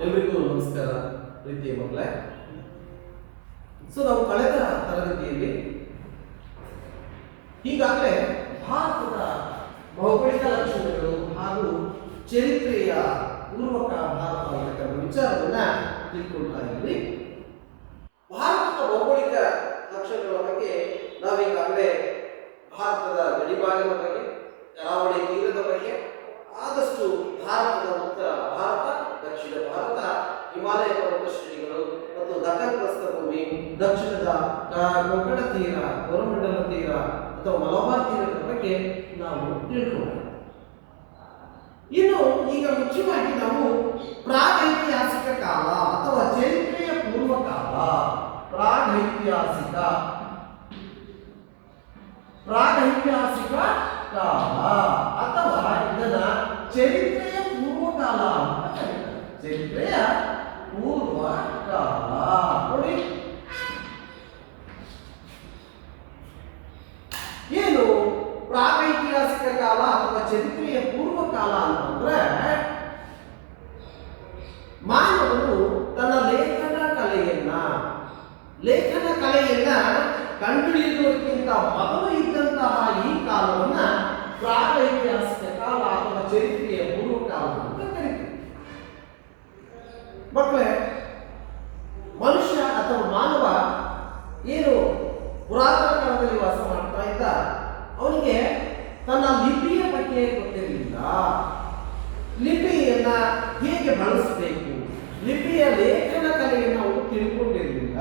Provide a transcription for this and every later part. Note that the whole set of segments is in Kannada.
ಎಲ್ರಿಗೂ ನಮಸ್ಕಾರ ಪ್ರೀತಿಯ ಮಕ್ಕಳೇ. ನಾವು ಕಳೆದ ತರಗತಿಯಲ್ಲಿ ಈಗಾಗಲೇ ಭಾರತದ ಭೌಗೋಳಿಕ ಲಕ್ಷಣಗಳು ಹಾಗೂ ಚರಿತ್ರೆಯ ಪೂರ್ವಕ ಭಾರತ ಅಂತಕ್ಕಂಥ ವಿಚಾರವನ್ನ ತಿಳ್ಕೊಳ್ತಾ ಇದ್ವಿ. ಭಾರತದ ಭೌಗೋಳಿಕ ಲಕ್ಷಣಗಳ ಬಗ್ಗೆ ನಾವೀಗಾಗಲೇ ಭಾರತದ ಗಡಿಭಾಗದ ಬಗ್ಗೆ, ಕರಾವಳಿ ತೀರದ ಬಗ್ಗೆ, ಆದಷ್ಟು ಭಾರತದ ಉತ್ತರ ಭಾರತ, ದಕ್ಷಿಣ ಭಾರತ, ಹಿಮಾಲಯ ಪರ್ವತ ಶ್ರೇಣಿಗಳು ಮತ್ತು ದಕ್ಕನ್ ಪ್ರಸ್ಥಭೂಮಿ, ದಕ್ಷಿಣದ ಕೊಂಕಣ ತೀರ, ಕೋರಮಂಡಲ ತೀರ ಅಥವಾ ಮಲಬಾರ್ ತೀರದ ಬಗ್ಗೆ ನಾವು ತಿಳ್ಕೊಳ್ಳೋಣ. ಇನ್ನು ಈಗ ಮುಖ್ಯವಾಗಿ ನಾವು ಪ್ರಾಗೈತಿಹಾಸಿಕ ಕಾಲ ಅಥವಾ ಚರಿತ್ರೆಯ ಪೂರ್ವ ಕಾಲ, ಪ್ರಾಗೈತಿಹಾಸಿಕ ಕಾಲ ಅಥವಾ ಇದನ್ನ ಚರಿತ್ರೆಯ ಪೂರ್ವ ಕಾಲ ಅಂತ ಕರೀತಾರೆ. ಚರಿತ್ರೆಯ ಪೂರ್ವ ಕಾಲ ನೋಡಿ, ಏನು ಪ್ರಾಗೈತಿಹಾಸಿಕ ಕಾಲ ಅಥವಾ ಚರಿತ್ರೆಯ ಪೂರ್ವ ಕಾಲ ಅಂತಂದ್ರೆ ಮಾನವನು ತನ್ನ ಲೇಖನ ಕಲೆಯನ್ನ ಕಂಡುಹಿಡಿಯುವುದಕ್ಕಿಂತ ಮೊದಲು ಇದ್ದಂತಹ ಈ ಕಾಲವನ್ನ ಪ್ರಾಗೈತಿಹಾಸಿಕ ಕಾಲ ಅಥವಾ ಚರಿತ್ರೆಯ ಪೂರ್ವ ಕಾಲ ಅಂತ ಕರೀತೀವಿ. ಮಕ್ಕಳೇ, ಮನುಷ್ಯ ಅಥವಾ ಮಾನವ ಏನು ಪುರಾತನ ಕಾಲದಲ್ಲಿ ವಾಸ ಮಾಡ್ತಾ ಇದ್ದ, ಅವನಿಗೆ ತನ್ನ ಲಿಪಿಯ ಬಗ್ಗೆ ಗೊತ್ತಿರಲಿಲ್ಲ. ಲಿಪಿಯನ್ನ ಹೇಗೆ ಬಳಸಬೇಕು, ಲಿಪಿಯ ಲೇಖನ ಕಲೆಯನ್ನು ಅವನು ತಿಳ್ಕೊಂಡಿರಲಿಲ್ಲ.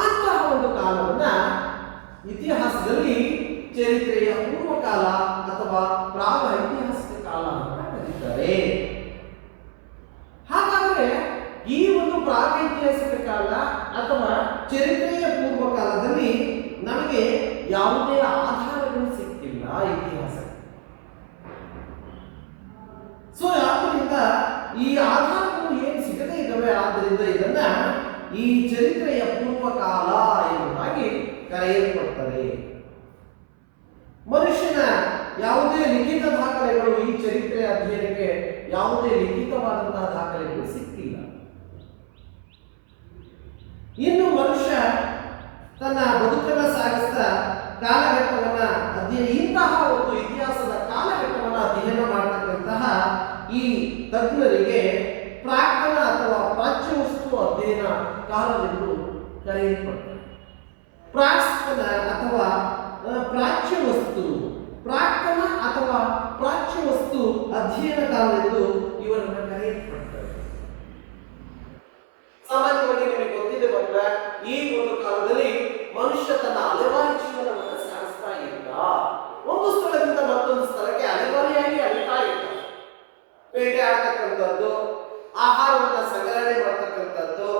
ಅಂತಹ ಒಂದು ಕಾಲವನ್ನ ಇತಿಹಾಸದಲ್ಲಿ ಚರಿತ್ರೆಯ ಪೂರ್ವ ಕಾಲ ಅಥವಾ ಪ್ರಾಗೈತಿಹಾಸಿಕ ಕಾಲ ಅಂತ ಕರೀತಾರೆ. ಹಾಗಾದ್ರೆ ಈ ಒಂದು ಪ್ರಾಗೈತಿಹಾಸಿಕ ಕಾಲ ಅಥವಾ ಚರಿತ್ರೆಯ ಪೂರ್ವ ಕಾಲದಲ್ಲಿ ನಮಗೆ ಯಾವುದೇ ಆಧಾರಗಳು ಸಿಕ್ಕಿಲ್ಲ ಇತಿಹಾಸ. ಆದ್ದರಿಂದ ಈ ಆಧಾರಗಳು ಏನು ಸಿಗದೇ ಇದ್ದಾವೆ, ಆದ್ದರಿಂದ ಇದನ್ನ ಈ ಚರಿತ್ರೆಯ ಪೂರ್ವ ಕಾಲ ಎಂಬುದಾಗಿ ಕರೆಯಲ್ಪಡ್ತಾರೆ. ಮನುಷ್ಯನ ಯಾವುದೇ ಲಿಖಿತ ದಾಖಲೆಗಳು, ಈ ಚರಿತ್ರೆಯ ಅಧ್ಯಯನಕ್ಕೆ ಯಾವುದೇ ಲಿಖಿತವಾದಂತಹ ದಾಖಲೆಗಳು ಸಿಕ್ಕಿಲ್ಲ. ಇನ್ನು ಮನುಷ್ಯ ತನ್ನ ಬದುಕನ್ನು ಸಾಗಿಸಿದ ಕಾಲಘಟ್ಟವನ್ನ ಇಂತಹ ಒಂದು ಇತಿಹಾಸದ ಕಾಲಘಟ್ಟವನ್ನ ಅಧ್ಯಯನ ಮಾಡತಕ್ಕಂತಹ ಈ ತಜ್ಞರಿಗೆ ಪ್ರಾಕ್ತನ ಅಥವಾ ಪ್ರಾಚ್ಯ ವಸ್ತು ಅಧ್ಯಯನ ಕಾಲವೆಂದು ಕರೆಯಲ್ಪಡ್ತಾರೆ. ಪ್ರಾಕ್ತನ ಅಥವಾ ಪ್ರಾಚ್ಯ ವಸ್ತು, ಪ್ರಾಕ್ತನ ಅಥವಾ ಪ್ರಾಚ್ಯ ವಸ್ತು ಅಧ್ಯಯನ ಕಾಲವೆಂದು ಇವರನ್ನು ಕರೆಯಲ್ಪಡ್ತಾರೆ. ಸಾಮಾನ್ಯವಾಗಿ ನಿಮಗೆ ಗೊತ್ತಿದೆ ಮಕ್ಕಳ, ಈ ಒಂದು ಕಾಲದಲ್ಲಿ ಮನುಷ್ಯ ತನ್ನ ಅಲೆಮಾರಿ ಜೀವನವನ್ನು ಸಾಗಿಸ್ತಾ ಇದ್ದ. ಒಂದು ಸ್ಥಳದಿಂದ ಮತ್ತೊಂದು ಸ್ಥಳಕ್ಕೆ ಅಲೆಮಾರಿಯಾಗಿ ಅಲಿತಾ ಇದ್ದ. ಬೇಟೆ ಆಡ್ತಕ್ಕಂಥದ್ದು, ಆಹಾರವನ್ನು ಸಂಗ್ರಹಣೆ ಮಾಡ್ತಕ್ಕಂಥದ್ದು,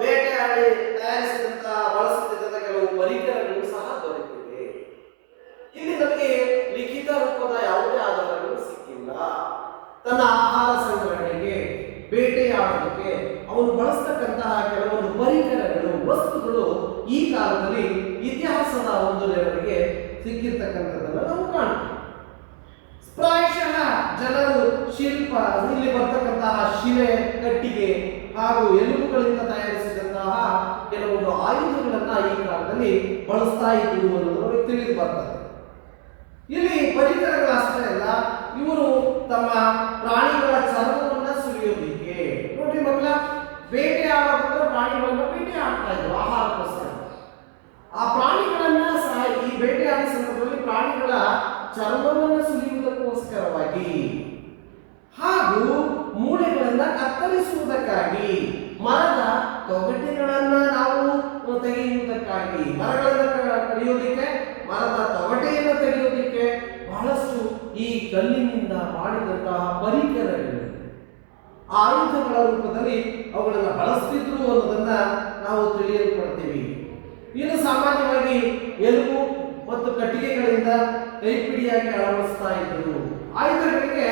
ಬೇಟೆಯಾಡಿ ತಯಾರಿಸಿದಂತ ಬಳಸುತ್ತಿದ್ದ ಕೆಲವು ಪರಿಕರಗಳು ಸಹ ದೊರೆತಿವೆ. ಇಲ್ಲಿ ನಮಗೆ ಲಿಖಿತ ರೂಪದ ಯಾವುದೇ ಆಧಾರಗಳು ಸಿಕ್ಕಿಲ್ಲ. ತನ್ನ ಆಹಾರ ಸಂಗ್ರಹಣೆಗೆ, ಬೇಟೆಯಾಡೋದಕ್ಕೆ ಅವನು ಬಳಸ್ತಕ್ಕಂತಹ ಕೆಲವೊಂದು ಪರಿಕರಗಳು, ವಸ್ತುಗಳು ಈ ಕಾಲದಲ್ಲಿ ಇತಿಹಾಸದ ಒಂದು ಲೆವೆಲ್ಗೆ ಸಿಕ್ಕಿರ್ತಕ್ಕಂಥದ್ದನ್ನು ನಾವು ಕಾಣ್ತೀವಿ. ಪ್ರಾಯಶಃ ಜನರು ಶಿಲ್ಪ, ಇಲ್ಲಿ ಬರ್ತಕ್ಕಂತಹ ಶಿಲೆ, ಕಟ್ಟಿಗೆ ಹಾಗೂ ಎಲುಬುಗಳಿಂದ ತಯಾರಿಸಿದಂತಹ ಕೆಲವೊಂದು ಆಯುಧಗಳನ್ನ ಈ ಕಾಲದಲ್ಲಿ ಬಳಸ್ತಾ ಇದ್ರು ಅನ್ನೋದು ನಮಗೆ ತಿಳಿದು ಬರ್ತದೆ. ಇಲ್ಲಿ ಪರಿಕರಗಳಷ್ಟೇ ಅಲ್ಲ, ಇವರು ತಮ್ಮ ಪ್ರಾಣಿಗಳ ಚರ್ಮವನ್ನ ಸುಲಿಯೋದಿಕ್ಕೆ, ನೋಡಿ ಮಕ್ಕಳ, ಬೇಟೆ ಆಡೋದ್ರ ಪ್ರಾಣಿಗಳನ್ನ ಬೇಟೆ ಆಡ್ತಾ ಇದ್ರು ಆಹಾರಕ್ಕೋಸ್ಕರ. ಆ ಪ್ರಾಣಿಗಳನ್ನ ಸಹ ಈ ಬೇಟೆ ಆದ ಸಂದರ್ಭದಲ್ಲಿ ಪ್ರಾಣಿಗಳ ಚರ್ಮವನ್ನು ಸುಲಿಯುವುದಕ್ಕೋಸ್ಕರವಾಗಿ ಹಾಗೂ ಮೂಳೆಗಳನ್ನ ಕತ್ತರಿಸುವುದಕ್ಕಾಗಿ, ಮರದ ತೊಗಟೆಗಳನ್ನ ನಾವು ತೆಗೆಯುವುದಕ್ಕಾಗಿ, ಮರಗಳನ್ನು ಕಡಿಯೋದಿಕ್ಕೆ, ಮರದ ತೊಗಟೆಯನ್ನು ತೆಗೆಯೋದಿಕ್ಕೆ ಬಹಳಷ್ಟು ಈ ಕಲ್ಲಿನಿಂದ ಮಾಡಿದಂತಹ ಪರಿಕರಗಳು, ಆಯುಧಗಳ ರೂಪದಲ್ಲಿ ಅವುಗಳನ್ನು ಬಳಸ್ತಿದ್ರು ಅನ್ನೋದನ್ನ ನಾವು ತಿಳಿಯಲ್ಪಡ್ತೀವಿ. ಇನ್ನು ಸಾಮಾನ್ಯವಾಗಿ ಎಲುಬು ಮತ್ತು ಕಟ್ಟಿಗೆಗಳಿಂದ ಕೈಪಿಡಿಯಾಗಿ ಅಳವಡಿಸ್ತಾ ಇದ್ರು. ಆಯುಧಗಳಿಗೆ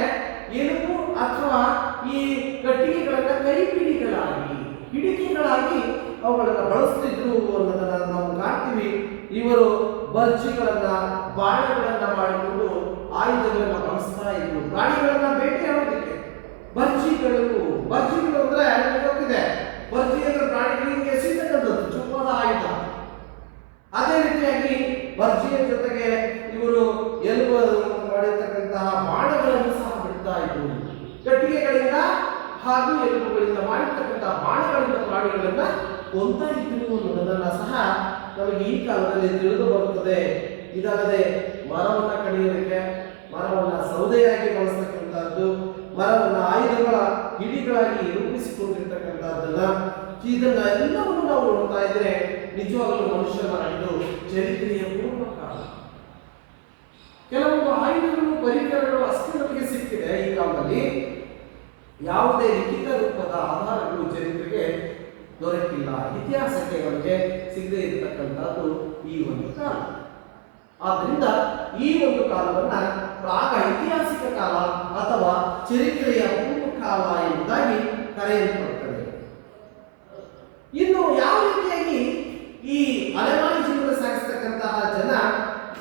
ಎಲುಬು ಅಥವಾ ಈ ಕಟ್ಟಿಗೆಗಳನ್ನ ಕೈಪಿಡಿಗಳಾಗಿ, ಹಿಡಿಕೆಗಳಾಗಿ ಅವುಗಳನ್ನು ಬಳಸ್ತಿದ್ರು ಅನ್ನೋದನ್ನ ನಾವು ಕಾಣ್ತೀವಿ. ಇವರು ಬರ್ಜಿಗಳನ್ನ, ಬಾಣಗಳನ್ನ ಮಾಡಿಕೊಂಡು ಆಯುಧಗಳನ್ನ ಬಳಸ್ತಾ ಇದ್ರು. ಪ್ರಾಣಿಗಳನ್ನ ಬೇಟೆಯಾಡೋದಕ್ಕೆ ಬರ್ಜಿಗಳು. ಬರ್ಜಿಗಳು ಅಂದ್ರೆ ಗೊತ್ತಿದೆ, ಬರ್ಜಿ ಅಂದ್ರೆ ಪ್ರಾಣಿಗಳಿಗೆ ಎಸೆತಕ್ಕಂಥದ್ದು ಚುಪ್ಪಾದ ಆಯುಧ. ಅದೇ ರೀತಿಯಾಗಿ ಬರ್ಜಿಯ ಜೊತೆಗೆ ಇವರು ಎಲುಬು ಮಾಡಿರ್ತಕ್ಕಂತಹ ಬಾಣಗಳನ್ನು ಸಹ ಬಿಡ್ತಾ ಇದ್ರು. ಕಟ್ಟಿಗೆಗಳಿಂದ ಹಾಗೂ ಎಲುಬುಗಳಿಂದ ಮಾಡಿರ್ತಕ್ಕಂತಹ ಬಾಣಗಳಿಂದ ಪ್ರಾಣಿಗಳನ್ನ ಕೊಂತಾ ಇದ್ರು ಅನ್ನೋದನ್ನ ಸಹ ನಮಗೆ ಈ ಕಾಲದಲ್ಲಿ ತಿಳಿದು ಬರುತ್ತದೆ. ಇದಲ್ಲದೆ ಮರವನ್ನ ಕಡಿಯೋದಕ್ಕೆ, ಮರವನ್ನ ಸೌದೆಯಾಗಿ ಬಳಸ್ತಕ್ಕಂಥದ್ದು, ಮರವನ್ನ ಆಯುಧಗಳ ಹಿಡಿಗಳಾಗಿ ರೂಪಿಸಿಕೊಂಡಿರ್ತಕ್ಕಂಥದ್ದನ್ನ, ಇದನ್ನ ಎಲ್ಲವನ್ನು ನಾವು ನೋಡ್ತಾ ಇದ್ರೆ ನಿಜವಾಗಲೂ ಮನುಷ್ಯನ ಇದು ಚರಿತ್ರೆಯ ಪೂರ್ವ ಕಾಲ. ಕೆಲವೊಂದು ಆಯುಧಗಳು, ಪರಿಕರಗಳು ಅಷ್ಟೇ ನಮಗೆ ಸಿಕ್ಕಿದೆ ಈ ಕಾಲದಲ್ಲಿ. ಯಾವುದೇ ಲಿಖಿತ ರೂಪದ ಆಧಾರಗಳು ಚರಿತ್ರೆಗೆ ದೊರಕಿಲ್ಲ, ಇತಿಹಾಸಕ್ಕೆ ನಮಗೆ ಸಿಗದೇ ಇರತಕ್ಕಂಥದ್ದು ಈ ಒಂದು ಕಾಲ. ಆದ್ದರಿಂದ ಈ ಒಂದು ಕಾಲವನ್ನ ಪ್ರಾಗ ಐತಿಹಾಸಿಕ ಕಾಲ ಅಥವಾ ಚರಿತ್ರೆಯ ಪೂರ್ವ ಕಾಲ ಎಂಬುದಾಗಿ ಕರೆಯಲ್ಪಡುತ್ತದೆ. ಇನ್ನು ಯಾವ ರೀತಿಯಾಗಿ ಈ ಅಲೆಮಾರಿ ಜೀವನ ಸಾಗಿಸ್ತಕ್ಕಂತಹ ಜನ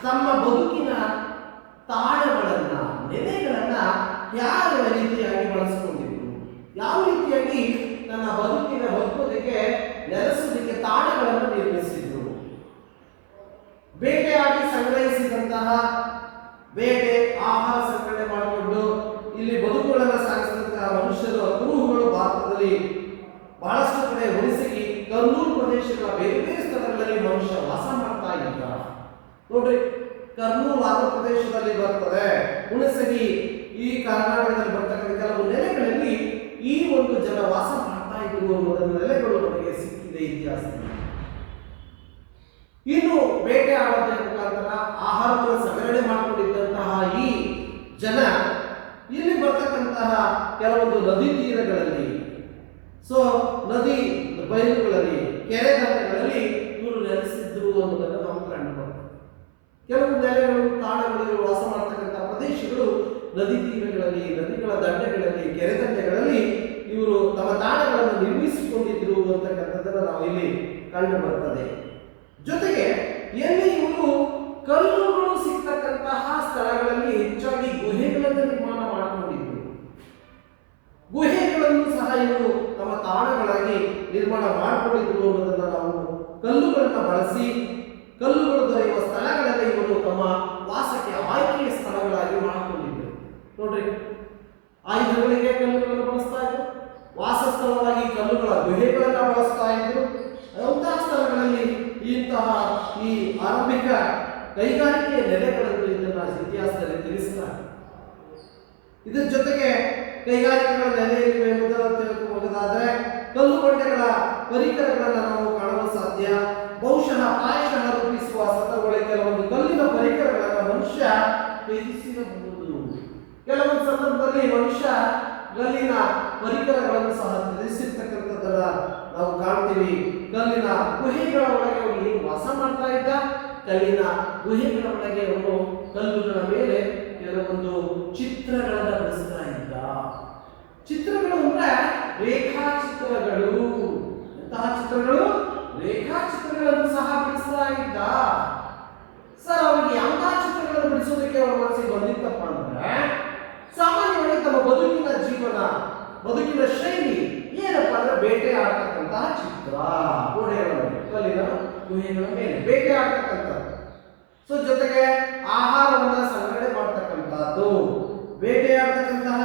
ತಮ್ಮ ಬದುಕಿನ ತಾಣಗಳನ್ನ, ನೆಲೆಗಳನ್ನ ಯಾವ ರೀತಿಯಾಗಿ ಬಳಸಿಕೊಂಡಿದ್ರು, ಯಾವ ರೀತಿಯಾಗಿ ತನ್ನ ಬದುಕಿನ ಬದುಕೋದಕ್ಕೆ, ನೆಲೆಸೋದಕ್ಕೆ ತಾಣಗಳನ್ನು ನಿರ್ಮಿಸಿದ್ರು. ಬೇಟೆಯಾಡಿ ಸಂಗ್ರಹಿಸಿದಂತಹ ಬೇಟೆ ಆಹಾರ ಸಂಗ್ರಹಣೆ ಮಾಡಿಕೊಂಡು ಇಲ್ಲಿ ಬದುಕುಗಳನ್ನು ಸಾಗಿಸಿದಂತಹ ಮನುಷ್ಯರು, ಕುರುಹುಗಳು ಭಾರತದಲ್ಲಿ ಬಹಳಷ್ಟು ಕಡೆ ಹುಣಸಗಿ, ಕರ್ನೂಲ್ ಪ್ರದೇಶಗಳ ಬೇರೆ ಬೇರೆ ಸ್ಥಳಗಳಲ್ಲಿ ಮನುಷ್ಯ ವಾಸ ಮಾಡ್ತಾ ಇದ್ದ. ನೋಡ್ರಿ, ಕರ್ನೂಲ್ ಆಂಧ್ರ ಪ್ರದೇಶದಲ್ಲಿ ಬರ್ತದೆ, ಹುಣಸಗಿ ಈ ಕರ್ನಾಟಕದಲ್ಲಿ ಬರ್ತಕ್ಕಂಥ ಕೆಲವು ನೆಲೆಗಳಲ್ಲಿ ಈ ಒಂದು ಜನ ವಾಸ ಮಾಡ್ತಾ ಇದ್ರು ಅನ್ನೋದರ ನೆಲೆಗಳು ನಮಗೆ ಸಿಕ್ಕಿದೆ ಇತಿಹಾಸದಲ್ಲಿ. ಇನ್ನು ಬೇಟೆ ಆಡೋದ್ರ ಮುಖಾಂತರ ಆಹಾರವನ್ನು ಸಂಗ್ರಹಣೆ ಮಾಡಿಕೊಂಡಿದ್ದಂತಹ ಈ ಜನ ಇಲ್ಲಿ ಬರ್ತಕ್ಕಂತಹ ಕೆಲವೊಂದು ನದಿ ತೀರಗಳಲ್ಲಿ, ನದಿ ಬಯಲುಗಳಲ್ಲಿ, ಕೆರೆ ದಂಡೆಗಳಲ್ಲಿ ಇವರು ನೆಲೆಸಿದ್ರು ಅನ್ನೋದನ್ನು ನಾವು ಕಂಡು ಬರ್ತೇವೆ. ಕೆಲವು ನೆಲೆಗಳು, ತಾಣಗಳು, ವಾಸ ಮಾಡತಕ್ಕಂಥ ಪ್ರದೇಶಗಳು ನದಿ ತೀರಗಳಲ್ಲಿ, ನದಿಗಳ ದಂಡೆಗಳಲ್ಲಿ, ಕೆರೆ ದಂಡೆಗಳಲ್ಲಿ ಇವರು ತಮ್ಮ ತಾಣಗಳನ್ನು ನಿರ್ಮಿಸಿಕೊಂಡಿದ್ರು ಅಂತಕ್ಕಂಥದ್ದನ್ನು ನಾವು ಇಲ್ಲಿ ಕಂಡು ಬರ್ತದೆ. ಜೊತೆಗೆ ಎಲ್ಲಿ ಇವರು ಕಲ್ಲುಗಳು ಸಿಗ್ತಕ್ಕಂತಹ ಸ್ಥಳಗಳಲ್ಲಿ ಹೆಚ್ಚಾಗಿ ಗುಹೆಗಳನ್ನು ನಿರ್ಮಾಣ ಮಾಡಿಕೊಂಡಿದ್ರು. ಗುಹೆಗಳನ್ನು ಸಹ ಇವರು ತಮ್ಮ ತಾಣಗಳಾಗಿ ನಿರ್ಮಾಣ ಮಾಡಿಕೊಂಡಿದ್ರು ಅನ್ನೋದನ್ನು ನಾವು ಕಲ್ಲುಗಳನ್ನು ಬಳಸಿ, ಕಲ್ಲುಗಳು ದೊರೆಯುವ ಸ್ಥಳಗಳಲ್ಲಿ ಇವರು ತಮ್ಮ ವಾಸಕ್ಕೆ ಆಯ್ಕೆಯ ಸ್ಥಳಗಳಾಗಿ ಮಾಡಿಕೊಂಡಿದ್ರು. ನೋಡ್ರಿ, ಆಯುಧಗಳಿಗೆ ಕಲ್ಲುಗಳನ್ನು ಬಳಸ್ತಾ ಇದ್ರು, ವಾಸಸ್ಥಳವಾಗಿ ಕಲ್ಲುಗಳ ಗುಹೆಗಳನ್ನು ಬಳಸ್ತಾ ಇದ್ರು. ಅಂತಹ ಸ್ಥಳಗಳಲ್ಲಿ ಇಂತಹ ಈ ಆರಂಭಿಕ ಕೈಗಾರಿಕೆಯ ನೆಲೆಗಳನ್ನು ಇದನ್ನ ಇತಿಹಾಸದಲ್ಲಿ ತಿಳಿಸಲಾಗಿದೆ. ಇದರ ಜೊತೆಗೆ ಕೈಗಾರಿಕೆಗಳ ನೆಲೆಯಲ್ಲಿ ಎಂಬುದನ್ನು ತಿಳ್ಕೊಳ್ಳೋದಾದ್ರೆ ಕಲ್ಲು ಬಂಡೆಗಳ ಪರಿಕರಗಳನ್ನು ನಾವು ಕಾಣಲು ಸಾಧ್ಯ. ಬಹುಶಃ ಪ್ರಾಯಶಃ ರೂಪಿಸುವ ಸಂದರ್ಭಗಳಲ್ಲಿ ಕೆಲವೊಂದು ಕಲ್ಲಿನ ಪರಿಕರಗಳನ್ನು ಮನುಷ್ಯ ತ್ಯಜಿಸಿರಬಹುದು. ಕೆಲವೊಂದು ಸಂದರ್ಭದಲ್ಲಿ ಮನುಷ್ಯ ಕಲ್ಲಿನ ಪರಿಕರಗಳನ್ನು ಸಹ ತ್ಯಜಿಸಿರ್ತಕ್ಕಂಥದ್ದನ್ನ ನಾವು ಕಾಣ್ತೀವಿ. ಕಲ್ಲಿನ ಗುಹೆಗಳ ಒಳಗೆ ಅವನು ವಾಸ ಮಾಡ್ತಾ ಇದ್ದ. ಕಲ್ಲಿನ ಗುಹೆಗಳ ಒಳಗೆ ಅವನು ಕಲ್ಲುಗಳ ಮೇಲೆ ಕೆಲವೊಂದು ಚಿತ್ರಗಳನ್ನು ಬಿಡಿಸ್ತಾ ಇದ್ದ. ಚಿತ್ರಗಳು ಅಂದ್ರೆ ರೇಖಾಚಿತ್ರಗಳು. ಎಂತಹ ಚಿತ್ರಗಳು? ರೇಖಾಚಿತ್ರಗಳನ್ನು ಸಹ ಬಿಡಿಸ್ತಾ ಇದ್ದ. ಸರ್, ಅವರಿಗೆ ಯಾವ ಚಿತ್ರಗಳನ್ನು ಬಿಡಿಸೋದಕ್ಕೆ ಅವರ ಮನಸ್ಸಿಗೆ ಬಂದಿತ್ತಪ್ಪ ಅಂದ್ರೆ, ಸಾಮಾನ್ಯವಾಗಿ ತಮ್ಮ ಬದುಕಿನ ಜೀವನ, ಬದುಕಿನ ಶೈಲಿ ಏನಪ್ಪ ಅಂದ್ರೆ ಬೇಟೆ ಆಡ್ತಕ್ಕಂತಹ ಚಿತ್ರ. ಗೋಡೆಗಳ ಮೇಲೆ, ಕಲ್ಲಿನ ಗುಹೆಗಳ ಮೇಲೆ ಬೇಟೆ ಆಡ್ತಕ್ಕಂಥದ್ದು. ಜೊತೆಗೆ ಆಹಾರವನ್ನ ಸಂಗ್ರಹಣೆ ಮಾಡ್ತಕ್ಕಂಥದ್ದು, ಬೇಟೆಯಾಡ್ತಕ್ಕಂತಹ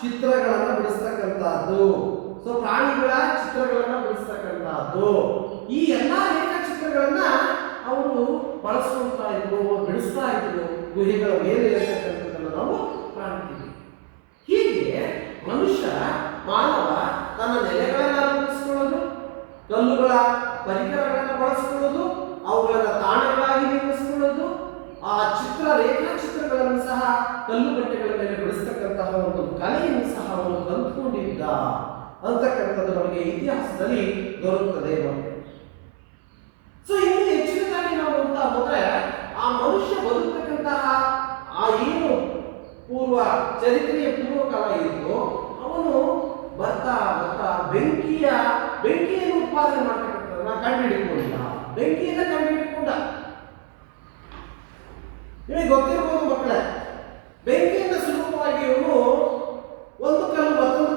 ಚಿತ್ರಗಳನ್ನು ಬಿಡಿಸ್ತಕ್ಕಂಥದ್ದು, ಪ್ರಾಣಿಗಳ ಚಿತ್ರಗಳನ್ನ ಬಿಡಿಸ್ತಕ್ಕಂಥದ್ದು. ಈ ಎಲ್ಲಾ ರೇಖಾಚಿತ್ರಗಳನ್ನ ಅವರು ಬಳಸ್ಕೊಳ್ತಾ ಇದ್ರು, ಬಿಡಿಸ್ತಾ ಇದ್ರು ಗುಹೆಗಳ ಮೇಲೆ ಇರತಕ್ಕಂಥದ್ದನ್ನು ನಾವು ಕಾಣ್ತೀವಿ. ಹೀಗೆ ಮನುಷ್ಯ, ಮಾನವ ತನ್ನ ನೆಲೆಗಳನ್ನು ರೂಪಿಸಿಕೊಳ್ಳೋದು, ಕಲ್ಲುಗಳ ಪರಿಕರಗಳನ್ನು ಬಳಸಿಕೊಳ್ಳೋದು, ಅವುಗಳನ್ನು ತಾಣಗಳಾಗಿ ನಿರ್ಮಿಸಿಕೊಳ್ಳೋದು, ಆ ರೇಖಾಚಿತ್ರಗಳನ್ನು ಸಹ ಕಲ್ಲು ಗಂಟೆಗಳ ಮೇಲೆ ಬಿಡಿಸ್ತಕ್ಕಂತಹ ಒಂದು ಕಲೆಯನ್ನು ಸಹ ಅವನು ಕಲ್ತ್ಕೊಂಡಿದ್ದ ಅಂತಕ್ಕಂಥದ್ದು ನಮಗೆ ಇತಿಹಾಸದಲ್ಲಿ ದೊರಕುತ್ತದೆ. ಇನ್ನು ಹೆಚ್ಚಿನದಾಗಿ ನಾವು ನೋಡ್ತಾ ಹೋದ್ರೆ ಆ ಮನುಷ್ಯ ಬದುಕತಕ್ಕಂತಹ ಆ ಏನು ಚರಿತ್ರೆಯ ಪೂರ್ವಕಾಲ ಇತ್ತು, ಅವನು ಬರ್ತಾ ಬೆಂಕಿಯನ್ನು ಉತ್ಪಾದನೆ ಮಾಡ್ತಕ್ಕಂಥದ್ದನ್ನ ಕಂಡುಹಿಡಿದುಕೊಂಡಿಲ್ಲ. ಬೆಂಕಿಯನ್ನ ಕಂಡುಹಿಡಿದುಕೊಂಡ. ನಿಮಗೆ ಗೊತ್ತಿರಬಹುದು ಮಕ್ಕಳೇ, ಬೆಂಕಿಯನ್ನು ಸುಲಭವಾಗಿ ಇವನು ಒಂದು ಕಲ್ಲು ಮತ್ತೊಂದು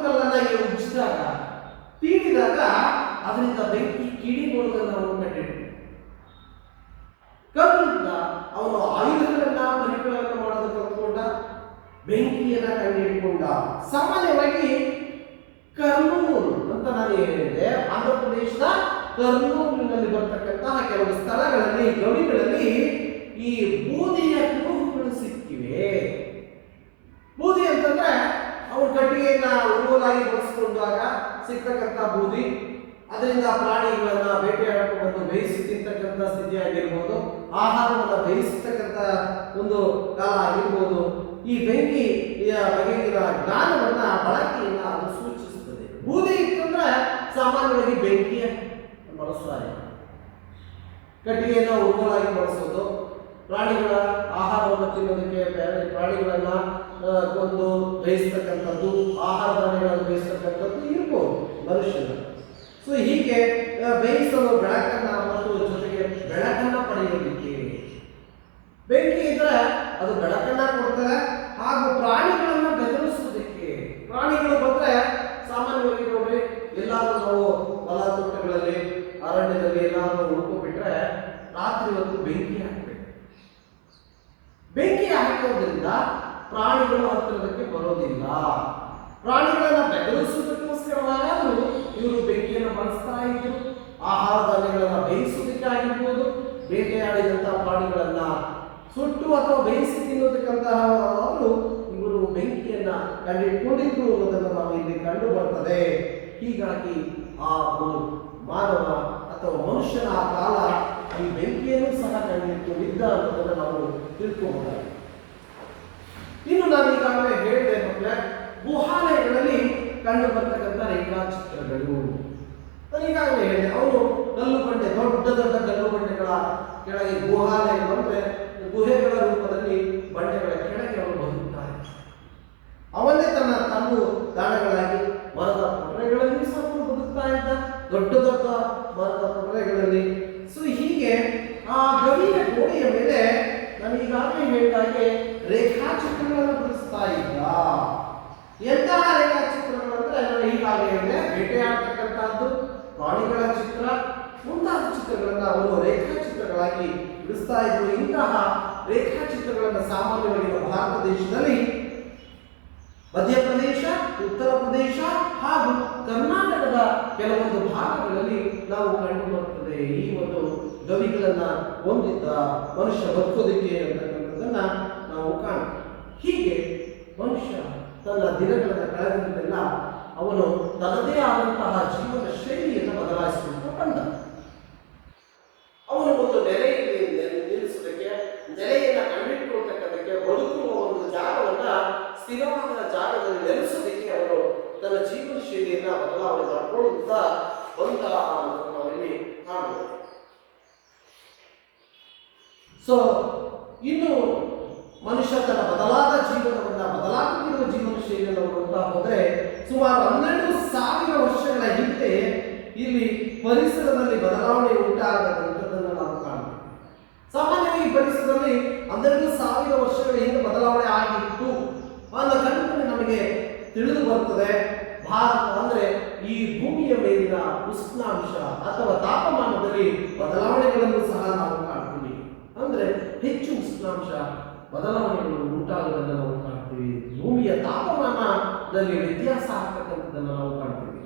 ಬೆಂಕಿಯನ್ನ ಕಂಡುಹಿಡಿಕೊಂಡ. ಸಾಮಾನ್ಯವಾಗಿ ಕರ್ನೂಲ್ ಅಂತ ನಾನು ಹೇಳಿದೆ, ಆಂಧ್ರ ಪ್ರದೇಶದ ಕರ್ನೂಲಿನಲ್ಲಿ ಬರ್ತಕ್ಕಂತಹ ಕೆಲವು ಸ್ಥಳಗಳಲ್ಲಿ ಗವಿಗಳಲ್ಲಿ ಈ ಬೂದಿಯ ಕುರುಹುಗಳು ಸಿಕ್ಕಿವೆ. ಬೂದಿ ಅಂತಂದ್ರೆ ಅವರು ಕಟ್ಟಿಗೆಯನ್ನ ಉರುವಲಾಗಿ ಬಳಸಿಕೊಂಡಾಗ ಸಿಗ್ತಕ್ಕಂಥ ಬೂದಿ, ಅದರಿಂದ ಪ್ರಾಣಿಗಳನ್ನ ಬೇಟೆಯಾಡಕ್ಕೆ ಬಂದು ಬೇಯಿಸಿ ತಿಂತಕ್ಕಂಥ ಸ್ಥಿತಿ ಆಗಿರ್ಬೋದು, ಆಹಾರವನ್ನು ಬೇಯಿಸತಕ್ಕಂಥ ಒಂದು ಕಾಲ ಆಗಿರ್ಬೋದು. ಈ ಬೆಂಕಿಯ ಬಗೆಗಿನ ಜ್ಞಾನವನ್ನ ಬಳಕೆಯನ್ನ ಅದು ಸೂಚಿಸುತ್ತದೆ. ಬೂದಿ ಇತ್ತಂದ್ರೆ ಸಾಮಾನ್ಯವಾಗಿ ಬೆಂಕಿಯ ಬಳಸ್ತಾರೆ. ಕಟ್ಟಿಗೆಯನ್ನು ಉರುವಲಾಗಿ ಬಳಸೋದು, ಪ್ರಾಣಿಗಳ ಆಹಾರವನ್ನು ತಿನ್ನೋದಕ್ಕೆ ಬೇರೆ ಪ್ರಾಣಿಗಳನ್ನ ಕೊಂದು ಬೇಯಿಸ್ತಕ್ಕಂಥದ್ದು, ಆಹಾರ ಧಾನ್ಯಗಳನ್ನು ಬೇಯಿಸ್ತಕ್ಕಂಥದ್ದು ಇರ್ಬೋದು ಮನುಷ್ಯನ. ಸೊ ಹೀಗೆ ಬೇಯಿಸಲು ಬೆಳಕನ್ನ ಮತ್ತು ಜೊತೆಗೆ ಬೆಳಕನ್ನ ಪಡೆಯೋದಕ್ಕೆ ಬೆಂಕಿ ಇದ್ರೆ ಅದು ಬೆಳಕನ್ನ ಕೊಡ್ತದೆ. ಹಾಗೂ ಪ್ರಾಣಿಗಳನ್ನ ಬೆದರಿಸುವುದಕ್ಕೆ, ಪ್ರಾಣಿಗಳು ಬಂದ್ರೆ ಸಾಮಾನ್ಯವಾಗಿ ನೋಡ್ರಿ, ಎಲ್ಲಾದ್ರೂ ನಾವು ಹೊಲ ತೋಟಗಳಲ್ಲಿ ಅರಣ್ಯದಲ್ಲಿ ಎಲ್ಲಾದ್ರೂ ಉಳ್ಕೊಬಿಟ್ರೆ ರಾತ್ರಿ ಹೊತ್ತು ಬೆಂಕಿ ಹಾಕಬೇಕು. ಬೆಂಕಿ ಹಾಕೋದ್ರಿಂದ ಪ್ರಾಣಿಗಳು ಹತ್ತಿರದಕ್ಕೆ ಬರೋದಿಲ್ಲ. ಪ್ರಾಣಿಗಳನ್ನ ಬೆದರಿಸುವುದಕ್ಕೋಸ್ಕರವಾದರೂ ಇವರು ಬೆಂಕಿಯನ್ನು ಬಳಸ್ತಾ ಇದ್ರು. ಆಹಾರ ಧಾನ್ಯಗಳನ್ನ ಬೇಯಿಸುವುದಕ್ಕಾಗಿರ್ಬೋದು, ಬೇಟೆಯಾಡಿದಂತಹ ಪ್ರಾಣಿಗಳನ್ನ ಸುಟ್ಟು ಅಥವಾ ಬೇಯಿಸಿ ತಿನ್ನೋದಕ್ಕಂತಹ ಇವರು ಬೆಂಕಿಯನ್ನ ಕಂಡುಹಿಡ್ಕೊಂಡಿದ್ರು ಅನ್ನೋದನ್ನು ನಾವು ಇಲ್ಲಿ ಕಂಡು ಬರ್ತದೆ. ಹೀಗಾಗಿ ಆ ಒಂದು ಮಾನವ ಅಥವಾ ಮನುಷ್ಯನ ಆ ಕಾಲ ಈ ಬೆಂಕಿಯನ್ನು ಸಹ ಕಂಡುಹಿಡ್ಕೊಂಡಿದ್ದ ಅನ್ನೋದನ್ನು ನಾವು ತಿಳ್ಕೋಬಹುದಾಗಿದೆ. ಇನ್ನು ನಾನು ಈಗಾಗಲೇ ಹೇಳಿದೆ ಮಕ್ಕಳೇ, ಗುಹಾಲಯಗಳಲ್ಲಿ ಕಂಡು ಬರ್ತಕ್ಕಂಥ ರೇಖಾಚಿತ್ರಗಳು. ನಾನು ಈಗಾಗಲೇ ಹೇಳಿದೆ, ಅವನು ಕಲ್ಲು ಬಂಡೆ, ದೊಡ್ಡ ದೊಡ್ಡ ಕಲ್ಲು ಬಂಡೆಗಳ ಕೆಳಗೆ ಗುಹಾಲಯಗಳು ಅಂದ್ರೆ ಗುಹೆಗಳ ರೂಪದಲ್ಲಿ ಬಂಡೆಗಳ ಕೆಳಗೆ ಅವರು ಬದುಕುತ್ತಾರೆ. ಅವನ್ನೇ ತನ್ನ ತಮ್ಮ ದಾಣಗಳಾಗಿ ಮರದ ಪೊಟರೆಗಳಲ್ಲಿ ಸಹ ಬದುಕ್ತಾ ಇದ್ದ, ದೊಡ್ಡ ದೊಡ್ಡ ಮರದ ಪೊಟರೆಗಳಲ್ಲಿ. ಸೊ ಹೀಗೆ ಆ ಗವಿಯ ಗೋಡೆಯ ಮೇಲೆ ನಾನು ಈಗಾಗಲೇ ಹೇಳಿದಾಗೆ ರೇಖಾಚಿತ್ರಗಳನ್ನು ಬಿಡಿಸ್ತಾ ಇದ್ದ. ಎಂತಹ ರೇಖಾಚಿತ್ರಗಳು ಅಂದ್ರೆ ನಾನು ಈಗಾಗಲೇ ಹೇಳಿದೆ, ಬೇಟೆಯಾಡ್ತಕ್ಕಂಥದ್ದು, ಪ್ರಾಣಿಗಳ ಚಿತ್ರ ಮುಂತಾದ ಚಿತ್ರಗಳನ್ನು ಅವರು ರೇಖಾಚಿತ್ರಗಳಾಗಿ ಬಿಡಿಸ್ತಾ ಇದ್ರು. ಇಂತಹ ರೇಖಾಚಿತ್ರಗಳನ್ನು ಸಾಮಾನ್ಯವಾಗಿ ಭಾರತ ದೇಶದಲ್ಲಿ ಮಧ್ಯಪ್ರದೇಶ, ಉತ್ತರ ಪ್ರದೇಶ ಹಾಗೂ ಕರ್ನಾಟಕದ ಕೆಲವೊಂದು ಭಾಗಗಳಲ್ಲಿ ನಾವು ಕಂಡು ಬರುತ್ತದೆ. ಈ ಒಂದು ಗವಿಗಳನ್ನ ಹೊಂದಿದ್ದ ಮನುಷ್ಯ ಬದುಕೋದಕ್ಕೆ ಅಂತಕ್ಕಂಥದ್ದನ್ನ ನಾವು ಕಾಣ್ತೀವಿ. ಹೀಗೆ ಮನುಷ್ಯ ತನ್ನ ದಿನಗಳನ್ನು ಕಳೆದಿದ್ದೆಲ್ಲ ಅವನು ತನ್ನದೇ ಆದಂತಹ ಜೀವನ ಶೈಲಿಯನ್ನು ಬದಲಾಯಿಸಿಕೊಂಡು ಬಂದ. ಅವನು ಒಂದು ನೆಲೆಯಲ್ಲಿ ನಿಲ್ಲಿಸೋದಕ್ಕೆ, ನೆಲೆಯನ್ನು ಕಂಡುಹಿಡಿದುಕೊಳ್ಳತಕ್ಕಂಥಕ್ಕೆ, ಬದುಕುವ ಒಂದು ಜಾಗವನ್ನ ಸ್ಥಿರವಾದ ಜಾಗದಲ್ಲಿ ನೆಲೆಸೋದಕ್ಕೆ ಅವನು ತನ್ನ ಜೀವನ ಶೈಲಿಯನ್ನ ಬದಲಾವಣೆ ಮಾಡಿಕೊಳ್ಳುತ್ತಾ ಬಂದ ನಾವಿಲ್ಲಿ ಕಾಣಬಹುದು. ಸೊ ಇನ್ನು ಮನುಷ್ಯ ತನ್ನ ಬದಲಾದ ಜೀವನವನ್ನ, ಬದಲಾಗುತ್ತಿರುವ ಜೀವನ ಶೈಲಿಯನ್ನು ನೋಡುತ್ತಾ ಹೋದರೆ ಸುಮಾರು 12,000 ವರ್ಷಗಳ ಹಿಂದೆ ಇಲ್ಲಿ ಪರಿಸರದಲ್ಲಿ ಬದಲಾವಣೆ ಉಂಟಾಗದಂಥದ್ದನ್ನು ನಾವು ಕಾಣುತ್ತೇವೆ. ಸಾಮಾನ್ಯವಾಗಿ ಪರಿಸರದಲ್ಲಿ 12,000 ವರ್ಷಗಳ ಹಿಂದೆ ಬದಲಾವಣೆ ಆಗಿತ್ತು ಅನ್ನೋ ಕಲ್ಪನೆ ನಮಗೆ ತಿಳಿದು ಬರ್ತದೆ. ಭಾರತ ಅಂದ್ರೆ ಈ ಭೂಮಿಯ ಮೇಲಿನ ಉಷ್ಣಾಂಶ ಅಥವಾ ತಾಪಮಾನದಲ್ಲಿ ಬದಲಾವಣೆಗಳನ್ನು ಸಹ ನಾವು ಕಾಣ್ತೀವಿ. ಅಂದ್ರೆ ಹೆಚ್ಚು ಉಷ್ಣಾಂಶ ಬದಲಾವಣೆಗಳು ಉಂಟಾಗುವುದನ್ನು ನಾವು ಕಾಣ್ತೀವಿ. ಭೂಮಿಯ ತಾಪಮಾನದಲ್ಲಿ ವ್ಯತ್ಯಾಸ ಆಗ್ತಕ್ಕಂಥದ್ದನ್ನು ನಾವು ಕಾಣ್ತೀವಿ.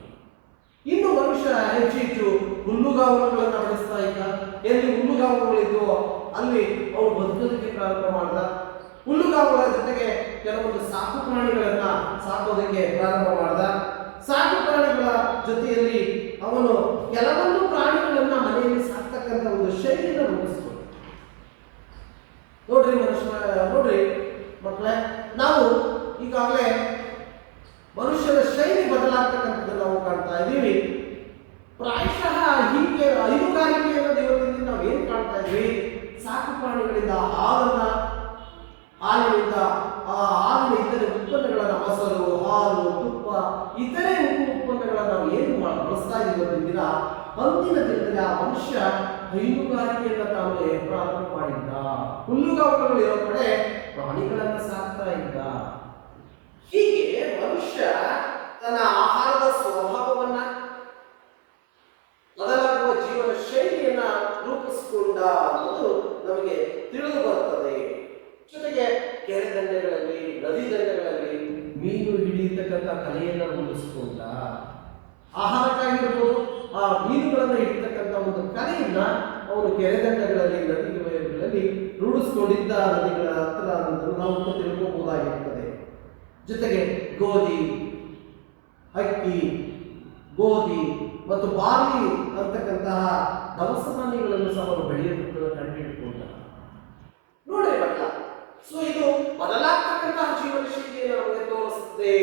ಇನ್ನು ಮನುಷ್ಯ ಹೆಚ್ಚು ಹುಲ್ಲುಗಾವಲುಗಳನ್ನು ಬೆಳೆಸ್ತಾ ಇದ್ದ. ಎಲ್ಲಿ ಹುಲ್ಲುಗಾವಲುಗಳಿದ್ವೋ ಅಲ್ಲಿ ಅವನು ಬದುಕೋದಕ್ಕೆ ಪ್ರಾರಂಭ ಮಾಡಿದ. ಹುಲ್ಲುಗಾವಲ ಜೊತೆಗೆ ಕೆಲವೊಂದು ಸಾಕು ಪ್ರಾಣಿಗಳನ್ನ ಸಾಕೋದಕ್ಕೆ ಪ್ರಾರಂಭ ಮಾಡಿದ. ಸಾಕು ಪ್ರಾಣಿಗಳ ಜೊತೆಯಲ್ಲಿ ಅವನು ಕೆಲವೊಂದು ಪ್ರಾಣಿಗಳನ್ನ ಮನೆಯಲ್ಲಿ ಸಾಕ್ತಕ್ಕಂಥ ಒಂದು ಶೈಲಿಯನ್ನು ರೂಪಿಸಿಕೊಂಡ. ನೋಡ್ರಿ ಮಕ್ಕಳೇ, ನಾವು ಈಗಾಗಲೇ ಮನುಷ್ಯನ ಶೈಲಿ ಬದಲಾಗ್ತಕ್ಕಂಥದ್ದನ್ನು ನಾವು ಕಾಣ್ತಾ ಇದ್ದೀವಿ. ಪ್ರಾಯಶಃ ಹೀಗೆ ಹೈನುಗಾರಿಕೆ ಅನ್ನೋದು ಇವತ್ತಿನ ನಾವು ಏನು ಕಾಣ್ತಾ ಇದ್ವಿ, ಸಾಕು ಪ್ರಾಣಿಗಳಿಂದ ಹಾಲಿನಿಂದ ಹಾಲಿನ ಇತರೆ ಉತ್ಪನ್ನಗಳನ್ನ, ಮೊಸರು, ಹಾಲು, ತುಪ್ಪ, ಇತರೆ ಉತ್ಪನ್ನಗಳನ್ನ ನಾವು ಏನು ಬಳಸ್ತಾ ಇದ್ದೀವಿ ದಿನ, ಅಂದಿನ ದಿನದಲ್ಲಿ ಆ ಮನುಷ್ಯ ಹೈನುಗಾರಿಕೆಯನ್ನ ತಾನು ಪ್ರಾರಂಭ ಮಾಡಿದ್ದ. ಹುಲ್ಲುಗಾವಲುಗಳು ಇರೋ ಕಡೆ ಪ್ರಾಣಿಗಳನ್ನ ಸಾಕ್ತಾ ಇದ್ದ. ಹೀಗೆ ಮನುಷ್ಯ ತನ್ನ ಆಹಾರದ ಸ್ವಭಾವವನ್ನ, ಬದಲಾಗುವ ಜೀವನ ಶೈಲಿಯನ್ನ ರೂಪಿಸಿಕೊಂಡ ಅನ್ನೋದು ನಮಗೆ ತಿಳಿದು ಬರುತ್ತದೆ. ಜೊತೆಗೆ ಕೆರೆ ದಂಡೆಗಳಲ್ಲಿ, ನದಿ ದಂಡೆಗಳಲ್ಲಿ ಮೀನು ಹಿಡಿಯತಕ್ಕಂಥ ಕಲೆಯನ್ನು ರೂಢಿಸಿಕೊಂಡ. ಆಹಾರಕ್ಕಾಗಿರ್ಬೋದು, ಆ ಮೀನುಗಳನ್ನು ಹಿಡಿತಕ್ಕಂಥ ಒಂದು ಕಲೆಯನ್ನ ಅವನು ಕೆರೆದಂಡಗಳಲ್ಲಿ, ನದಿಗಳಲ್ಲಿ ರೂಢಿಸಿಕೊಂಡಿದ್ದ. ನದಿಗಳ ಹತ್ರ ನಾವು ತಿಳ್ಕೋಬಹುದಾಗಿರ್ತದೆ. ಜೊತೆಗೆ ಗೋಧಿ, ಅಕ್ಕಿ, ಗೋಧಿ ಮತ್ತು ಬಾರ್ಲಿ ಅಂತಕ್ಕಂತಹ ದವಸ ಧಾನ್ಯಗಳನ್ನು ಸಹ ಅವರು ಬೆಳೆಯುವುದನ್ನು ಕಂಡುಹಿಡಿದುಕೊಂಡ. ನೋಡಿ ಮಕ್ಕಳ, ಸೊ ಇದು ಬದಲಾಗ್ತಕ್ಕಂತಹ ಜೀವನ ಶೈಲಿಯನ್ನು ನಮಗೆ ತೋರಿಸುತ್ತೆ.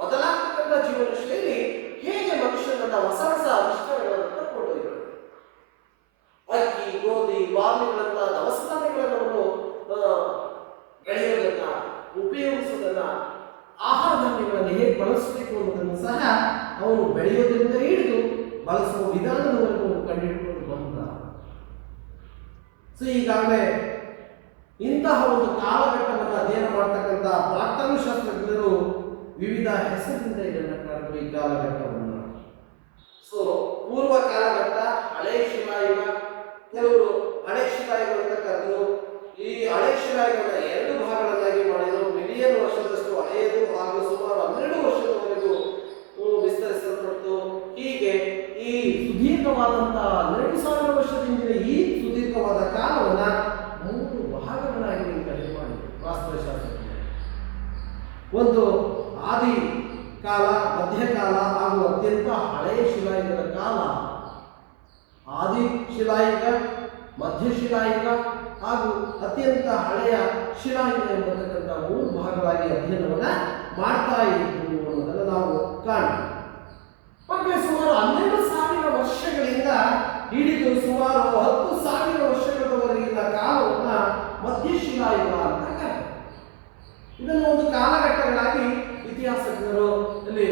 ಬದಲಾಗ್ತಕ್ಕಂತಹ ಜೀವನ ಶೈಲಿ ಹೇಗೆ ಮನುಷ್ಯನನ್ನ ಹೊಸ ಹೊಸ ಆವಿಷ್ಕಾರಗಳನ್ನು ಕೊಂಡೊಯ್ಯುತ್ತದೆ. ಅಕ್ಕಿ, ಗೋಧಿ, ಬಾರ್ಲಿಗಳಂತ ದವಸ ಧಾನ್ಯಗಳನ್ನು ಬೆಳೆಯುವುದನ್ನ, ಉಪಯೋಗಿಸುವುದನ್ನ, ಆಹಾರ ಧಾನ್ಯಗಳನ್ನು ಹೇಗೆ ಬಳಸಬೇಕು ಅನ್ನೋದನ್ನು ಸಹ ಅವನು ಬೆಳೆಯೋದ್ರಿಂದ ಹಿಡಿದು ಬಳಸುವ ವಿಧಾನದವರೆಗೂ ಕಂಡುಹಿಡಿದುಕೊಂಡು ಬಂದ. ಸೊ ಈಗಾಗಲೇ ಇಂತಹ ಒಂದು ಕಾಲಘಟ್ಟವನ್ನು ಅಧ್ಯಯನ ಮಾಡ್ತಕ್ಕಂಥ ಪ್ರಾಕ್ತನ ಶಾಸ್ತ್ರಜ್ಞರು ವಿವಿಧ ಹೆಸರಿನಿಂದ ಇದನ್ನು ಕರೆದು ಈ ಕಾಲಘಟ್ಟವನ್ನು. ಸೊ ಪೂರ್ವ ಕಾಲಘಟ್ಟ, ಹಳೆ ಶಿಲಾಯುಗ, ಕೆಲವರು ಹಳೆ ಶಿಲಾಯುಗ ಅಂತ ಕರೆದರು. ಈ ಹಳೆ ಶಿಲಾಯುಗದ 2 ಭಾಗಗಳನ್ನಾಗಿ ಮಾಡಿದರು. ಮಿಲಿಯನ್ ವರ್ಷದಷ್ಟು ಹಳೆಯದು ಹಾಗೂ ಸುಮಾರು 12 ವರ್ಷದವರೆಗೂ ವಿಸ್ತರಿಸಲ್ಪಟ್ಟು, ಹೀಗೆ ಈ ಸುದೀರ್ಘವಾದಂತಹ 2000 ವರ್ಷದಿಂದ ಈ ಸುದೀರ್ಘವಾದ ಕಾಲವನ್ನ 3 ಭಾಗಗಳಾಗಿ ಕಡಿಮೆ ಮಾಡಿದರು ವಾಸ್ತುಶಾಸ್ತ್ರಜ್ಞರು. ಒಂದು ಆದಿ ಕಾಲ, ಮಧ್ಯಕಾಲ ಹಾಗೂ ಅತ್ಯಂತ ಹಳೆಯ ಶಿಲಾಯುಗದ ಕಾಲ. ಆದಿ ಶಿಲಾಯುಗ, ಮಧ್ಯ ಶಿಲಾಯುಗ ಹಾಗೂ ಅತ್ಯಂತ ಹಳೆಯ ಶಿಲಾಯುಗ ಎಂಬತಕ್ಕಂಥ 3 ಭಾಗಗಳಾಗಿ ಅಧ್ಯಯನವನ್ನ ಮಾಡ್ತಾ ಇದ್ರು ಅನ್ನೋದನ್ನು ನಾವು ಕಾಣ್ತೀವಿ. ಮಕ್ಕಳೇ, ಸುಮಾರು 12,000 ವರ್ಷಗಳಿಂದ ಹಿಡಿದು ಸುಮಾರು 10,000 ವರ್ಷಗಳವರೆಗಿನ ಕಾಲವನ್ನ ಮಧ್ಯಶಿಲಾಯುಗ ಅಂತ ಕರೀತಾರೆ. ಇದನ್ನು ಒಂದು ಕಾಲಘಟ್ಟಗಳಾಗಿ ಇತಿಹಾಸಜ್ಞರು ಇಲ್ಲಿ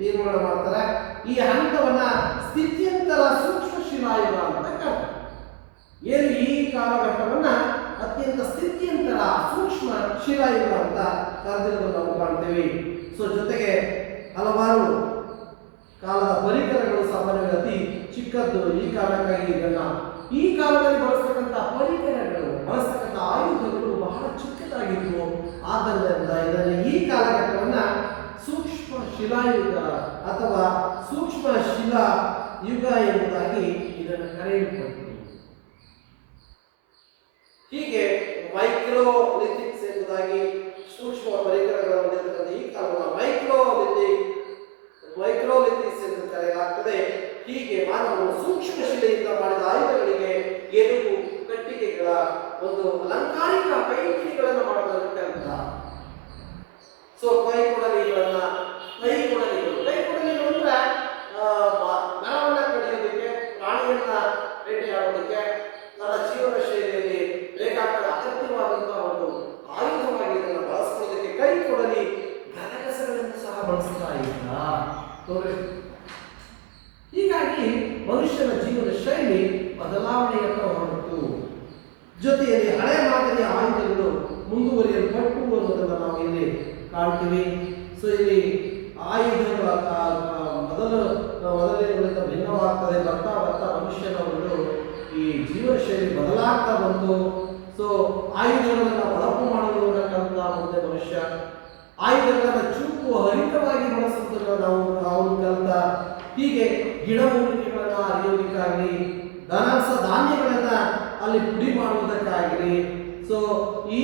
ನಿರ್ಮಾಣ ಮಾಡ್ತಾರೆ. ಈ ಹಂತವನ್ನ ಸ್ಥಿತ್ಯಂತರ ಸೂಕ್ಷ್ಮ ಶಿಲಾಯುಗ ಅಂತ ಕರೀತಾರೆ. ಏನು ಈ ಕಾಲಘಟ್ಟವನ್ನ ಅತ್ಯಂತ ಸ್ಥಿತ್ಯಂತರ ಸೂಕ್ಷ್ಮ ಶಿಲಾಯುಗ ಅಂತ ಕರೆದಿರೋದನ್ನು ನಾವು ಕಾಣ್ತೇವೆ. ಸೊ ಜೊತೆಗೆ ಹಲವಾರು ಕಾಲದ ಪರಿಕರಗಳು ಸಾಮಾನ್ಯವಾಗಿ ಅತಿ ಚಿಕ್ಕದ್ದು. ಈ ಕಾಲಕ್ಕಾಗಿ ಈ ಕಾಲದಲ್ಲಿ ಬಳಸ್ತಕ್ಕಂಥ ಪರಿಕರಗಳು, ಬಳಸ್ತಕ್ಕಂಥ ಆಯುಧಗಳು ಬಹಳ ಚಿಕ್ಕದಾಗಿದ್ವು. ಆದ್ದರಿಂದ ಇದನ್ನು ಈ ಕಾಲಘಟ್ಟವನ್ನ ಸೂಕ್ಷ್ಮ ಶಿಲಾಯುಗ ಅಥವಾ ಸೂಕ್ಷ್ಮ ಶಿಲಾ ಯುಗ ಎಂಬುದಾಗಿ ಇದನ್ನು ಕರೆಯಲ್ಪಟ್ಟಿದೆ. ಹೀಗೆ ಮೈಕ್ರೋಲಿಥಿಕ್ಸ್ ಎಂಬುದಾಗಿ ಸೂಕ್ಷ್ಮ ಪರಿಕರಗಳನ್ನು ಹೊಂದಿರತಕ್ಕಂಥ ಈ ಕಾಲವನ್ನು ಮೈಕ್ರೋಲಿಥಿಕ್ಸ್ ಎಂದು ಕರೆಯಲಾಗ್ತದೆ. ಹೀಗೆ ಮಾನವನು ಸೂಕ್ಷ್ಮ ಶಿಲೆಯಿಂದ ಮಾಡಿದ ಆಯುಧಗಳಿಗೆ ಎಲುಬು, ಕಟ್ಟಿಗೆಗಳ ಒಂದು ಅಲಂಕಾರಿಕ ಕೈಕೊಡಲಿಗಳನ್ನು ಮಾಡೋದನ್ನು ಕಲಿತ. ಸೊ ಕೈಕೊಡಲಿಗಳು ಅಂದ್ರೆ ಮರವನ್ನ ಕಡಿಯೋದಕ್ಕೆ, ಪ್ರಾಣಿಯನ್ನ ಬೇಟೆಯಾಡೋದಕ್ಕೆ, ತನ್ನ ಜೀವನ ಶೈಲಿಯಲ್ಲಿ ಬೇಕಾದ ಅಗತ್ಯವಾದಂತಹ ಒಂದು ಆಯುಧವಾಗಿ ಇದನ್ನು ಬಳಸ್ಕೊಳ್ಳೋದಕ್ಕೆ ಕೈಕೊಡಲಿ ಗರಗಸಗಳನ್ನು ಸಹ ಬಳಸ್ತಾ ಇದ್ದ. ಹೀಗಾಗಿ ಮನುಷ್ಯನ ಜೀವನ ಶೈಲಿ ಬದಲಾವಣೆಯತ್ತ ಹೊರಟು. ಜೊತೆಯಲ್ಲಿ ಹಳೆ ಮಾದರಿಯ ಆಯುಧಗಳು ಮುಂದುವರಿಯಲ್ಪಟ್ಟು ಅನ್ನೋದನ್ನು ನಾವು ಇಲ್ಲಿ ಕಾಣ್ತೀವಿ. ಸೊ ಇಲ್ಲಿ ಆಯುಧಗಳ ಮೊದಲನೆಗಳಿಂದ ಭಿನ್ನವಾಗ್ತದೆ. ಬರ್ತಾ ಬರ್ತಾ ಮನುಷ್ಯನ ಒಂದು ಈ ಜೀವನ ಶೈಲಿ ಬದಲಾಗ್ತಾ ಬಂತು. ಸೊ ಆಯುಧಗಳನ್ನು ಬಳಕೆ ಮಾಡುವುದನ್ನು ಕಲಿತ ಮುಂದೆ ಮನುಷ್ಯ. ಆಯುಧಗಳನ್ನು ಚೂಪು ಹರಿತವಾಗಿ ಬಳಸುವುದನ್ನು ನಾವು ಕಲಿತ. ಹೀಗೆ ಗಿಡಮೂಲಿಕೆಗಳನ್ನ ಅರಿಯೋದಕ್ಕಾಗಲಿ, ದವಸ ಧಾನ್ಯಗಳನ್ನ ಅಲ್ಲಿ ಪುಡಿ ಮಾಡುವುದಕ್ಕಾಗಲಿ. ಸೊ ಈ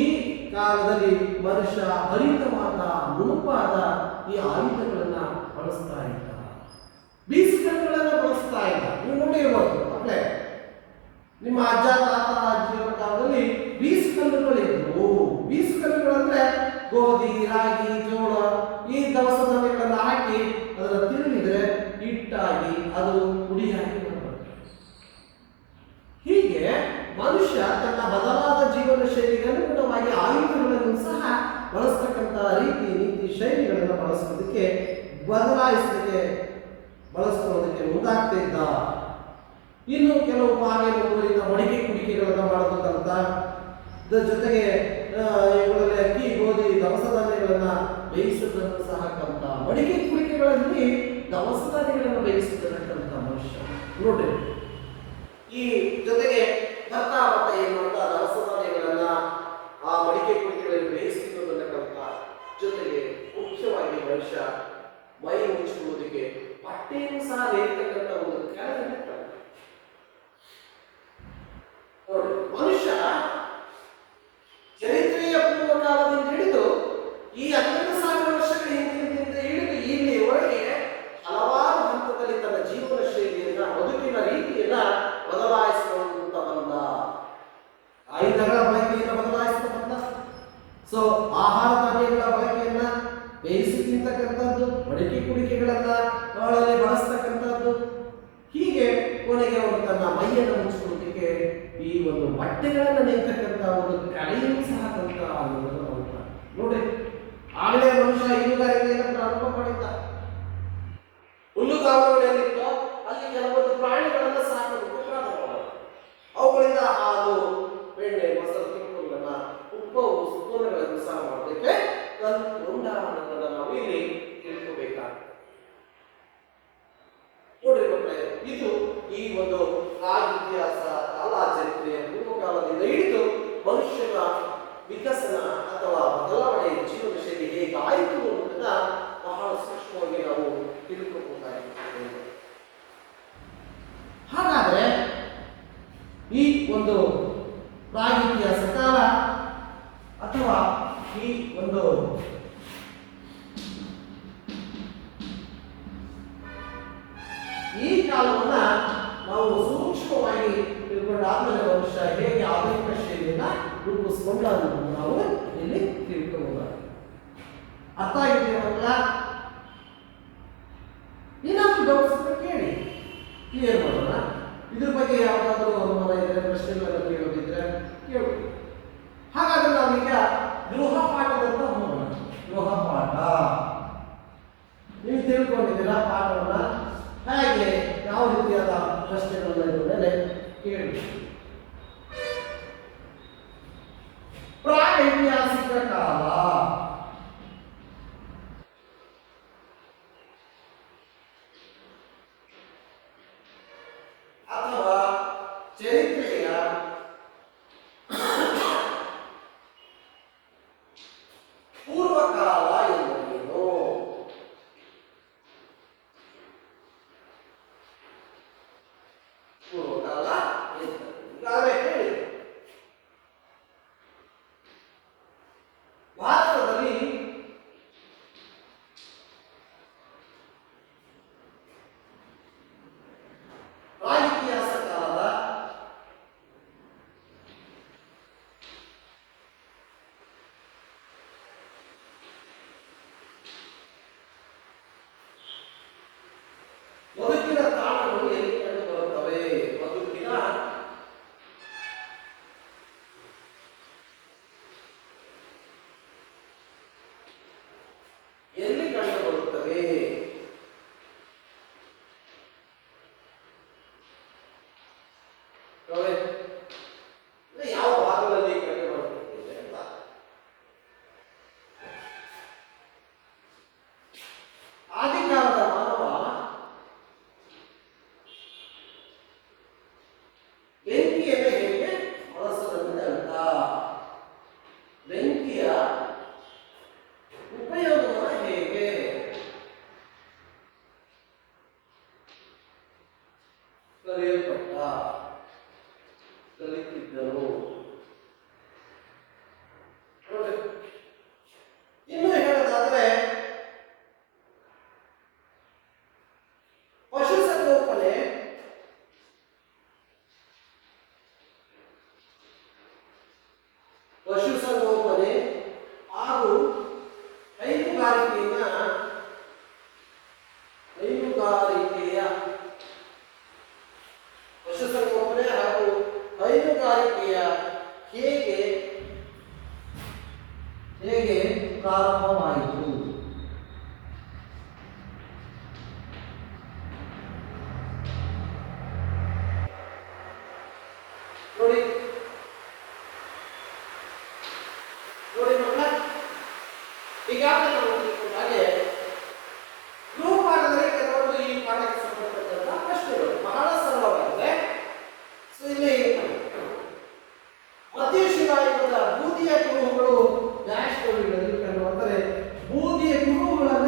ಕಾಲದಲ್ಲಿ ಮನುಷ್ಯ ಹರಿತವಾದ, ನುಣುಪಾದ ಈ ಆಯುಧಗಳನ್ನ ಬಳಸ್ತಾ ಇದ್ದ. ಬೀಸುಕಲ್ಲುಗಳನ್ನು ಬಳಸ್ತಾ ಇದ್ದ. ನೀವು ನೋಡಿರ್ಬೋದು ಮಕ್ಕಳೇ, ನಿಮ್ಮ ಅಜ್ಜ, ತಾತ, ಅಜ್ಜಿಯವರ ಕಾಲದಲ್ಲಿ ಬೀಸುಕಲ್ಲುಗಳಿದ್ವು. ಬೀಸುಕಲ್ಲುಗಳಂದ್ರೆ ಗೋಧಿ, ರಾಗಿ, ಜೋಳ ಈ ದವಸ ಧಾನ್ಯಗಳನ್ನು ಹಾಕಿ ಅದನ್ನು ತಿರುಗಿದ್ರೆ ಹಿಟ್ಟಾಗಿ ಅದು ಪುಡಿಯಾಗಿ ಬರುತ್ತೆ. ಹೀಗೆ ಮನುಷ್ಯ ತನ್ನ ಬದಲಾದ ಜೀವನ ಶೈಲಿಗೆ ಅನುಗುಣವಾಗಿ ಆಯುಧಗಳನ್ನು ಸಹ ಬಳಸ್ತಕ್ಕಂಥ ರೀತಿ, ನೀತಿ, ಶೈಲಿಗಳನ್ನು ಬಳಸೋದಕ್ಕೆ, ಬದಲಾಯಿಸಲಿಕ್ಕೆ, ಬಳಸ್ಕೊಳ್ಳೋದಕ್ಕೆ ಮುಂದಾಗ್ತಾ ಇದ್ದ. ಇನ್ನು ಕೆಲವು ಹಾಗೆ ಮುಂದುವರಿದ ಮಡಿಕೆ ಕುಡಿಕೆಗಳನ್ನು ಮಾಡೋದಕ್ಕಂತ, ಜೊತೆಗೆ ಇವುಗಳಲ್ಲಿ ಅಕ್ಕಿ, ಗೋಧಿ, ದವಸ ಧಾನ್ಯಗಳನ್ನು ಬೇಯಿಸುವುದನ್ನು ಸಹ ಕಲಿತ. ಮಡಿಕೆ ಕುಡಿಕೆಗಳಲ್ಲಿ ದವಸ ಧಾನ್ಯಗಳನ್ನು ಬೇಯಿಸುವುದನ್ನು ಕಲಿತ ಮನುಷ್ಯ. ನೋಡ್ರಿ, ಈ ಜೊತೆಗೆ ಬರ್ತಾ ಬರ್ತಾ ಏನ್ ಮಾಡ್ತಾ ದವಸ ಧಾನ್ಯಗಳನ್ನ ಆ ಮಡಿಕೆ ಕುಡಿಕೆಗಳಲ್ಲಿ ಬೇಯಿಸುವುದನ್ನು ಕಲಿತ. ಜೊತೆಗೆ ಮುಖ್ಯವಾಗಿ ವಿಶೇಷವಾಗಿ ಮನುಷ್ಯ ಮೈ ಮುಚ್ಚಿಕೊಳ್ಳುವುದಕ್ಕೆ ಬಟ್ಟೆಯನ್ನು ಸಹ ನೇರ್ತಕ್ಕಂಥ ಒಂದು ಕೆಳಗೆ ನೋಡಿ. ಮನುಷ್ಯ ಚರಿತ್ರೆಯ ಪೂರ್ವ ಕಾಲದಿಂದ ಹಿಡಿದು ಈ 11,000 ವರ್ಷಗಳ ಹಿಂದಿನಿಂದ ಹಿಡಿದು ಇಲ್ಲಿವರೆಗೆ ಹಲವಾರು ಹಂತದಲ್ಲಿ ತನ್ನ ಜೀವನ ಶೈಲಿಯನ್ನ, ಬದುಕಿನ ರೀತಿಯನ್ನ ಬದಲಾಯಿಸಿಕೊಂಡ ಬಂದ. ಆಯುಧಗಳ ಬಳಕೆಯನ್ನು ಬದಲಾಯಿಸ್ತಾ ಬಂದ. ಸೊ ಆಹಾರ ಧಾನ್ಯಗಳ ಬಳಕೆಯನ್ನ ಬೇಯಿಸಿ ತಿಂತಕ್ಕಂಥದ್ದು, ಮಡಿಕೆ ಕುಡಿಕೆಗಳನ್ನ ಅವಳಲ್ಲಿ ಬಳಸ್ತಕ್ಕಂಥದ್ದು, ಹೀಗೆ ಕೊನೆಗೆ ಅವನು ತನ್ನ ಮೈಯನ್ನು ಮುಚ್ಚಿಕೊಳ್ಳೋದಕ್ಕೆ ಈ ಒಂದು ಬಟ್ಟೆಗಳನ್ನು ನೇಯ್ತಕ್ಕಂಥ ಒಂದು ಕಲೆಯನ್ನು ಸಹ ಕಲಿತ ನೋಡ್ರಿ. ಆಗಲೇ ಮನುಷ್ಯ ಹೈನುಗಾರಿಕೆಯನ್ನು ಪ್ರಾರಂಭ ಮಾಡಿದ್ದ. ಹುಲ್ಲುಗಾವಲುಗಳೇನಿತ್ತು ಅಲ್ಲಿ ಕೆಲವೊಂದು ಪ್ರಾಣಿಗಳನ್ನು ಸಾಕೋದಕ್ಕೆ ಪ್ರಾರಂಭ ಮಾಡಿದ. ಅವುಗಳಿಂದ ಹಾಲು, ಬೆಣ್ಣೆ, ಮೊಸರು, ತುಪ್ಪಗಳನ್ನ, ಉಪ್ಪು, ಸ್ಪೂನ್ಗಳನ್ನು ಸಹ ಮಾಡೋದಕ್ಕೆ ಅನ್ನೋದನ್ನ ನಾವು ಇಲ್ಲಿ ತಿಳ್ಕೋಬೇಕಾಗ್ತದೆ. ನೋಡ್ರಿ ಮಕ್ಕಳೇ, ಇದು ಈ ಒಂದು ಇತಿಹಾಸ ಕಾಲ ಚರಿತ್ರೆಯ ಪೂರ್ವಕಾಲದಿಂದ ಹಿಡಿದು ಮನುಷ್ಯನ ವಿಕಸನ ಅಥವಾ ಬದಲಾವಣೆ ಜೀವನ ಶೈಲಿ ಹೇಗಾಯಿತು ಅನ್ನೋದನ್ನ ಬಹಳ ಸೂಕ್ಷ್ಮವಾಗಿ ನಾವು ತಿಳ್ಕೋಬೇಕಾಗಿರ್ತದೆ. ಹಾಗಾದ್ರೆ ಈ ಒಂದು ಪ್ರಾಗಿತಿಹಾಸ ಕಾಲ ಅಥವಾ ಈ ಒಂದು ಈ ಕಾಲವನ್ನ ನಾವು ಸೂಕ್ಷ್ಮವಾಗಿ ತಿಳ್ಕೊಂಡಾದ್ಮೇಲೆ ಮನುಷ್ಯ ಹೇಗೆ ಆಧುನಿಕ ಶೈಲಿಯನ್ನ ರೂಪಿಸಿಕೊಂಡ ಅನ್ನೋದನ್ನು ನಾವು ಇಲ್ಲಿ ತಿಳ್ಕೋಬಹುದು. ಅರ್ಥ ಆಗಿದೆಯಾ ಮಕ್ಕಳ? ಇನ್ನೊಂದು ಡೌಟ್ಸ್ ಕೇಳಿ, ಕ್ಲಿಯರ್ ಮಾಡೋಣ. ಇದ್ರ ಬಗ್ಗೆ ಯಾವುದಾದ್ರೂ ಅನುಮಾನ ಇದ್ರೆ, ಪ್ರಶ್ನೆಗಳನ್ನು ಕೇಳೋದಿದ್ರೆ ಕೇಳಿ. ಹಾಗಾದ್ರೆ ನಾವೀಗ ಗೃಹ ಪಾಠದಂತ ಹೋಗೋಣ. ಗೃಹ ಪಾಠ ನೀವು ತಿಳ್ಕೊಂಡಿದ್ದೀರಾ? ಪಾಠವನ್ನ ಹೇಗೆ ಯಾವ ರೀತಿಯಾದ ಪ್ರಶ್ನೆಗಳನ್ನ ಇದ್ರ ಮೇಲೆ ಕೇಳಿ. ಪ್ರಾಗೈತಿಹಾಸಿಕ ಕಾಲ ಅಥವಾ ಚರಿತ್ರೆಯ ಪೂರ್ವಕಾಲ ಎಂದರೇನು? ಪೂರ್ವಕಾಲ ಈಗಾಗಲೇ ಹೇಳಿ. ಭಾರತದಲ್ಲಿ ಪ್ರಾಗಿತಿಹಾಸ ಕಾಲದ ಬದುಕಿನ ತಾಣಗಳು ಎಲ್ಲಿ ಕಂಡು ಬರುತ್ತವೆ? ಬದುಕಿನ ಎಲ್ಲಿ ಕಂಡು ಬರುತ್ತವೆ? ಯಾವ ಭಾಗದಲ್ಲಿ ಕಂಡು ಬರುತ್ತದೆ ಅಂತ ಆದಿಕಾಲದ ಮಾನವ ಬೆಂಕಿಯನ್ನು ಹೇಗೆ ಬಳಸದಂತೆ ಅಂತ, ಬೆಂಕಿಯ ಉಪಯೋಗವನ್ನು ಹೇಗೆ ಕಲಿತಿದ್ದರು. ಇನ್ನು ಹೇಳೋದಾದ್ರೆ ಪಶುಸಂಗೋಪನೆ ಹಾಗೂ ಪಶುಸಂಗೋಪನೆ ಹಾಗೂ ಹೈನುಗಾರಿಕೆಯ ಹೇಗೆ ಪ್ರಾರಂಭವಾಯಿತು? ನೋಡಿ ಮಕ್ಕಳ, ಈಗಾಗಲೇ ನಾವು ತಿಳ್ಕೊಂಡಾಗೆ ಗೃಹಪಾಠದಲ್ಲಿ ಕೆಲವೊಂದು ಈ ಪಾಠಕ್ಕೆ ಸಂಬಂಧಪಟ್ಟಂತಹ ಪ್ರಶ್ನೆಗಳು ಬಹಳ ಸರಳವಾಗಿದೆ. ಸೊ ಇಲ್ಲಿ ಮಧ್ಯಶಿಲಾಯುಗದ ಬೂದಿಯ ಕುರುಹುಗಳು ಡ್ಯಾಶ್ಗಳಲ್ಲಿ ಕಂಡು ಅಂದರೆ ಬೂದಿಯ ಕುರುಹುಗಳನ್ನು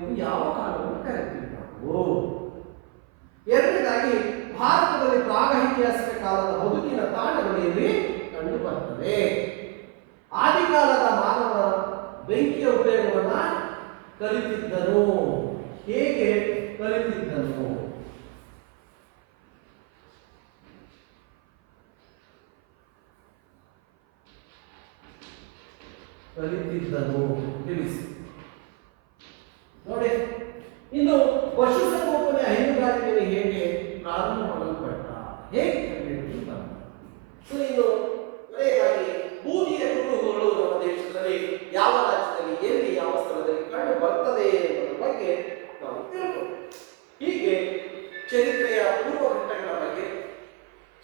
ಎಂದು ಯಾವ ಕಾಲವನ್ನು ಕರೆಯುತ್ತೀವಿ ನಾವು? ಎರಡನೇದಾಗಿ ಭಾರತದಲ್ಲಿ ಪ್ರಾಗೈತಿಹಾಸಿಕ ಕಾಲದ ಬದುಕಿನ ತಾಣಗಳು ಇಲ್ಲಿ ಕಂಡು ಬರ್ತವೆ. ಆದಿಕಾಲದ ಮಾನವ ಬೆಂಕಿಯ ಉಪಯೋಗವನ್ನ ಕಲಿತಿದ್ದನು. ಹೇಗೆ ಕಲಿತಿದ್ದನು? ತಿಳಿಸಿ ನೋಡಿ. ಇನ್ನು ಪಶುಸಂಗೋಪನೆ ಹೈನುಗಾರಿಕೆಯನ್ನು ಹೇಗೆ ಪ್ರಾರಂಭ ಮಾಡಲ್ಪಟ್ಟ, ಹೇಗೆ ಕಂಡುಹಿಡಿದು ಬಂದ? ಸೊ ಇನ್ನು ಕೊನೆಯದಾಗಿ ಬೂದಿಯ ಕುರುಹುಗಳು ನಮ್ಮ ದೇಶದಲ್ಲಿ ಯಾವ ರಾಜ್ಯದಲ್ಲಿ, ಎಲ್ಲಿ, ಯಾವ ಸ್ಥಳದಲ್ಲಿ ಕಂಡು ಬರ್ತದೆ ಎಂಬುದರ ಬಗ್ಗೆ ನಾವು ತಿಳ್ಕೊಂಡು, ಹೀಗೆ ಚರಿತ್ರೆಯ ಪೂರ್ವ ಘಟ್ಟಗಳ ಬಗ್ಗೆ,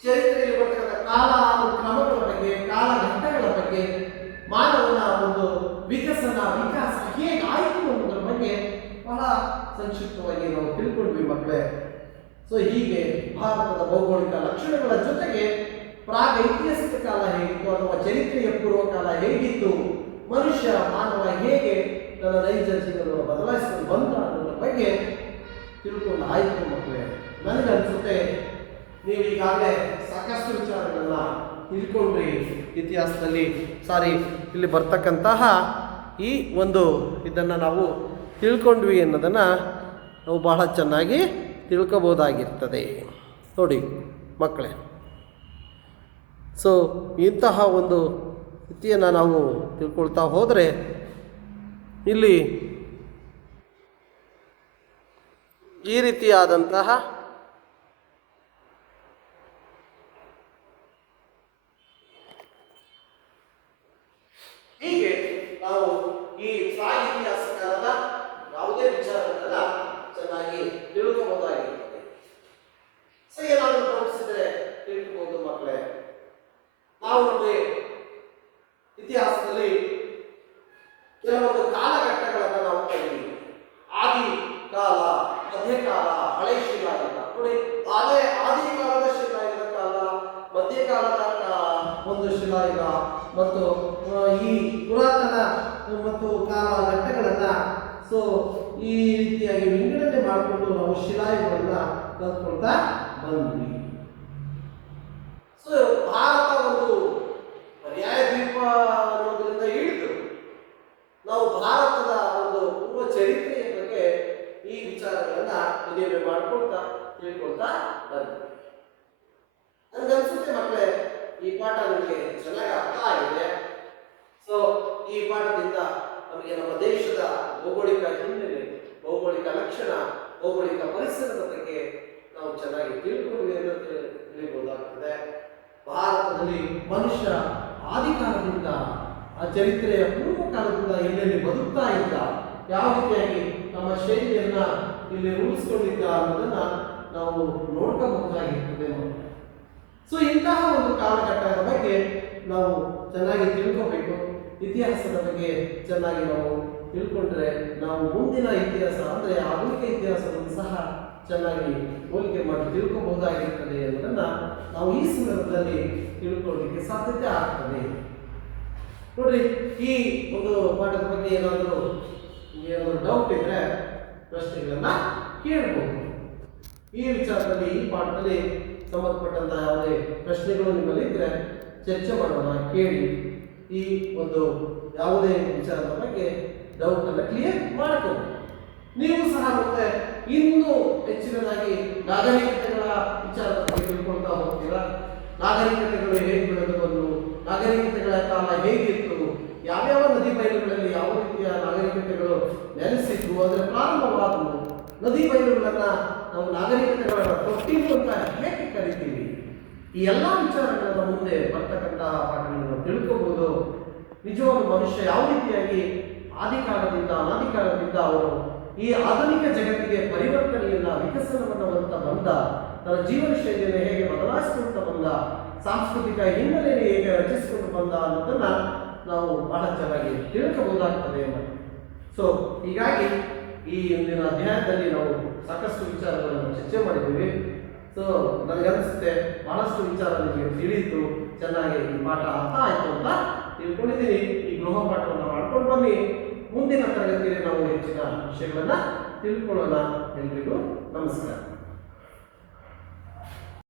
ಚರಿತ್ರೆಯಲ್ಲಿ ಬರ್ತಕ್ಕಂಥ ಕಾಲಾನುಕ್ರಮಗಳ ಬಗ್ಗೆ, ಕಾಲಘಟ್ಟಗಳ ಬಗ್ಗೆ, ಮಾನವನ ಒಂದು ವಿಕಾಸ ಹೇಗಾಯಿತು ಅನ್ನೋದ್ರ ಬಗ್ಗೆ ಬಹಳ ಸಂಕ್ಷಿಪ್ತವಾಗಿ ನಾವು ತಿಳ್ಕೊಂಡ್ವಿ ಮಕ್ಕಳೇ. ಸೊ ಹೀಗೆ ಭಾರತದ ಭೌಗೋಳಿಕ ಲಕ್ಷಣಗಳ ಜೊತೆಗೆ ಪ್ರಾಗೈತಿಹಾಸಿಕ ಕಾಲ ಹೇಗಿತ್ತು ಅಥವಾ ಚರಿತ್ರೆಯ ಪೂರ್ವಕಾಲ ಹೇಗಿತ್ತು, ಮನುಷ್ಯ ಮಾನವ ಹೇಗೆ ತನ್ನ ನೈಜ ಜೀವನವನ್ನು ಬದಲಾಯಿಸಿಕೊಂಡು ಬಂದ ಅನ್ನೋದ್ರ ಬಗ್ಗೆ ತಿಳ್ಕೊಂಡು ಆಯಿತು ಮಕ್ಕಳೇ. ನನಗನ್ಸುತ್ತೆ ನೀವು ಈಗಾಗಲೇ ಸಾಕಷ್ಟು ವಿಚಾರಗಳನ್ನ ತಿಳ್ಕೊಂಡ್ರಿ. ಇತಿಹಾಸದಲ್ಲಿ ಇಲ್ಲಿ ಬರ್ತಕ್ಕಂತಹ ಈ ಒಂದು ಇದನ್ನು ನಾವು ತಿಳ್ಕೊಂಡ್ವಿ ಅನ್ನೋದನ್ನು ನಾವು ಬಹಳ ಚೆನ್ನಾಗಿ ತಿಳ್ಕೋಬೋದಾಗಿರ್ತದೆ ನೋಡಿ ಮಕ್ಕಳೇ. ಸೊ ಇಂತಹ ಒಂದು ಸ್ಥಿತಿಯನ್ನು ನಾವು ತಿಳ್ಕೊಳ್ತಾ ಹೋದರೆ ಇಲ್ಲಿ ಈ ರೀತಿಯಾದಂತಹ ಹೀಗೆ ನಾವು ಈ ಪ್ರಾಗೈತಿಹಾಸಿಕದ ಯಾವುದೇ ವಿಚಾರಗಳನ್ನ ಚೆನ್ನಾಗಿ ತಿಳ್ಕೋಬಹುದಾಗಿರ್ತದೆ. ಸೊ ಏನಾದರೂ ಗಮನಿಸಿದ್ರೆ ತಿಳ್ಕೋಬಹುದು ಮಕ್ಕಳೇ. ನಾವು ನೋಡಿ ಇತಿಹಾಸದಲ್ಲಿ ಕೆಲವೊಂದು ಕಾಲಘಟ್ಟಗಳನ್ನು ನಾವು ಕರೀತೀವಿ. ಆದಿ ಕಾಲ, ಮಧ್ಯಕಾಲ, ಹಳೆ ಶಿಲಾಯುಗ. ನೋಡಿ ಆದಿ ಕಾಲದ ಶಿಲಾಯುಗದ ಕಾಲ, ಮಧ್ಯಕಾಲದ ಒಂದು ಶಿಲಾಯುಗ ಮತ್ತು ಈ ಪುರಾತನ ಮತ್ತು ಕಾಲಘಟ್ಟಗಳನ್ನ ಸೊ ಈ ರೀತಿಯಾಗಿ ವಿಂಗಡಣೆ ಮಾಡಿಕೊಂಡು ನಾವು ಶಿಲಾಯುಗಗಳನ್ನ ಕಲ್ತ್ಕೊಳ್ತಾ ಬಂದ್ವಿ. ಸೊ ಭಾರತ ಒಂದು ಪರ್ಯಾಯ ದ್ವೀಪ ಅನ್ನೋದ್ರಿಂದ ಹಿಡಿದು ನಾವು ಭಾರತದ ಒಂದು ಪೂರ್ವ ಚರಿತ್ರೆಯ ಬಗ್ಗೆ ಈ ವಿಚಾರಗಳನ್ನ ಮದುವೆ ಮಾಡ್ಕೊಳ್ತಾ ತಿಳ್ಕೊಳ್ತಾ ಬಂದ್ವಿ. ನನಗನ್ಸುತ್ತೆ ಮಕ್ಕಳೇ ಈ ಪಾಠ ನಿಮಗೆ ಚೆನ್ನಾಗಿ ಅರ್ಥ ಆಗಿದೆ. ಸೊ ಈ ಪಾಠದಿಂದ ನಮಗೆ ನಮ್ಮ ದೇಶದ ಭೌಗೋಳಿಕ ಹಿನ್ನೆಲೆ, ಭೌಗೋಳಿಕ ಲಕ್ಷಣ, ಭೌಗೋಳಿಕ ಪರಿಸರದ ಬಗ್ಗೆ ನಾವು ಚೆನ್ನಾಗಿ ತಿಳ್ಕೊಂಡ್ವಿ ಅಂತ ತಿಳಿಬಹುದಾಗ್ತದೆ. ಭಾರತದಲ್ಲಿ ಮನುಷ್ಯ ಆದಿಕಾಲದಿಂದ ಆ ಚರಿತ್ರೆಯ ಪೂರ್ವ ಕಾಲದಿಂದ ಎಲ್ಲೆಲ್ಲಿ ಬದುಕ್ತಾ ಇದ್ದ, ಯಾವ ರೀತಿಯಾಗಿ ನಮ್ಮ ಶೈಲಿಯನ್ನ ಇಲ್ಲಿ ರೂಢಿಸಿಕೊಂಡಿದ್ದ ಅನ್ನೋದನ್ನ ನಾವು ನೋಡ್ಕೋಬಹುದಾಗಿರ್ತದೆ. ಸೊ ಇಂತಹ ಒಂದು ಕಾಲಘಟ್ಟದ ಬಗ್ಗೆ ನಾವು ಚೆನ್ನಾಗಿ ತಿಳ್ಕೋಬೇಕು. ಇತಿಹಾಸದ ಬಗ್ಗೆ ಚೆನ್ನಾಗಿ ನಾವು ತಿಳ್ಕೊಂಡ್ರೆ ನಾವು ಮುಂದಿನ ಇತಿಹಾಸ ಅಂದರೆ ಆಧುನಿಕ ಇತಿಹಾಸವನ್ನು ಸಹ ಚೆನ್ನಾಗಿ ಹೋಲಿಕೆ ಮಾಡಿ ತಿಳ್ಕೋಬಹುದಾಗಿರ್ತದೆ ಅನ್ನೋದನ್ನು ನಾವು ಈ ಸಂದರ್ಭದಲ್ಲಿ ತಿಳ್ಕೊಳ್ಳಲಿಕ್ಕೆ ಸಾಧ್ಯತೆ ಆಗ್ತದೆ. ನೋಡ್ರಿ, ಈ ಒಂದು ಪಾಠದ ಬಗ್ಗೆ ಏನಾದರೂ ಡೌಟ್ ಇದ್ರೆ ಪ್ರಶ್ನೆಗಳನ್ನ ಕೇಳಬಹುದು. ಈ ವಿಚಾರದಲ್ಲಿ ಈ ಪಾಠದಲ್ಲಿ ಸಂಬಂಧಪಟ್ಟಂತಹ ಯಾವುದೇ ಪ್ರಶ್ನೆಗಳು ನಿಮ್ಮಲ್ಲಿ ಇದ್ರೆ ಚರ್ಚೆ ಮಾಡೋಣ, ಕೇಳಿ. ಈ ಒಂದು ಯಾವುದೇ ವಿಚಾರದ ಬಗ್ಗೆ ಡೌಟ್ ಅನ್ನು ಕ್ಲಿಯರ್ ಮಾಡ್ಕೋಬಹುದು. ನೀವು ಸಹ ಮತ್ತೆ ಇನ್ನೂ ಹೆಚ್ಚಿನದಾಗಿ ನಾಗರಿಕತೆಗಳ ವಿಚಾರದ ಬಗ್ಗೆ ತಿಳ್ಕೊಳ್ತಾ ಹೋಗ್ತೀರಾ. ನಾಗರಿಕತೆಗಳು ಹೇಗೆ ಬೆಳೆದು ಬಂದು, ನಾಗರಿಕತೆಗಳ ಕಾಲ ಹೇಗಿತ್ತು, ಯಾವ್ಯಾವ ನದಿ ಬಯಲುಗಳಲ್ಲಿ ಯಾವ ರೀತಿಯ ನಾಗರಿಕತೆಗಳು ನೆಲೆಸಿದ್ವು, ಅಂದರೆ ಪ್ರಾರಂಭವಾದವು, ನದಿ ಬಯಲುಗಳನ್ನ ನಾವು ನಾಗರಿಕತೆಗಳ ತೊಟ್ಟಿಲು ಅಂತ ಹೇಗೆ ಕರಿತೀವಿ. ಈ ಎಲ್ಲ ವಿಚಾರಗಳನ್ನ ಮುಂದೆ ಬರ್ತಕ್ಕಂತಹ ಪಾಠಗಳನ್ನು ತಿಳ್ಕೋಬಹುದು. ನಿಜವಾದ ಮನುಷ್ಯ ಯಾವ ರೀತಿಯಾಗಿ ಆದಿಕಾಲದಿಂದ ಅನಾದಿಕಾಲದಿಂದ ಅವರು ಈ ಆಧುನಿಕ ಜಗತ್ತಿಗೆ ಪರಿವರ್ತನೆಯನ್ನ, ವಿಕಸನವನ್ನು ಅಂತ ಬಂದ, ತನ್ನ ಜೀವನ ಶೈಲಿಯನ್ನು ಹೇಗೆ ಬದಲಾಯಿಸಿಕೊಳ್ತಾ ಬಂದ, ಸಾಂಸ್ಕೃತಿಕ ಹಿನ್ನೆಲೆಯನ್ನು ಹೇಗೆ ರಚಿಸಿಕೊಂಡು ಬಂದ ಅನ್ನೋದನ್ನ ನಾವು ಬಹಳ ಚೆನ್ನಾಗಿ ತಿಳ್ಕೋಬಹುದಾಗ್ತದೆ. ಸೊ ಹೀಗಾಗಿ ಈ ಒಂದಿನ ಅಧ್ಯಾಯದಲ್ಲಿ ನಾವು ಸಾಕಷ್ಟು ವಿಚಾರಗಳನ್ನು ಚರ್ಚೆ ಮಾಡಿದ್ದೀವಿ. ಸೊ ನನಗನ್ಸುತ್ತೆ ಬಹಳಷ್ಟು ವಿಚಾರ ನಿಮಗೆ ತಿಳಿಯಿತು, ಚೆನ್ನಾಗಿ ಈ ಪಾಠ ಅರ್ಥ ಆಯಿತು ಅಂತ ತಿಳ್ಕೊಂಡಿದ್ದೀನಿ. ಈ ಗೃಹ ಪಾಠವನ್ನು ಮಾಡ್ಕೊಂಡು ಬನ್ನಿ. ಮುಂದಿನ ತರಗತಿಯಲ್ಲಿ ನಾವು ಹೆಚ್ಚಿನ ವಿಷಯಗಳನ್ನ ತಿಳ್ಕೊಳ್ಳೋಣ. ಎಲ್ರಿಗೂ ನಮಸ್ಕಾರ.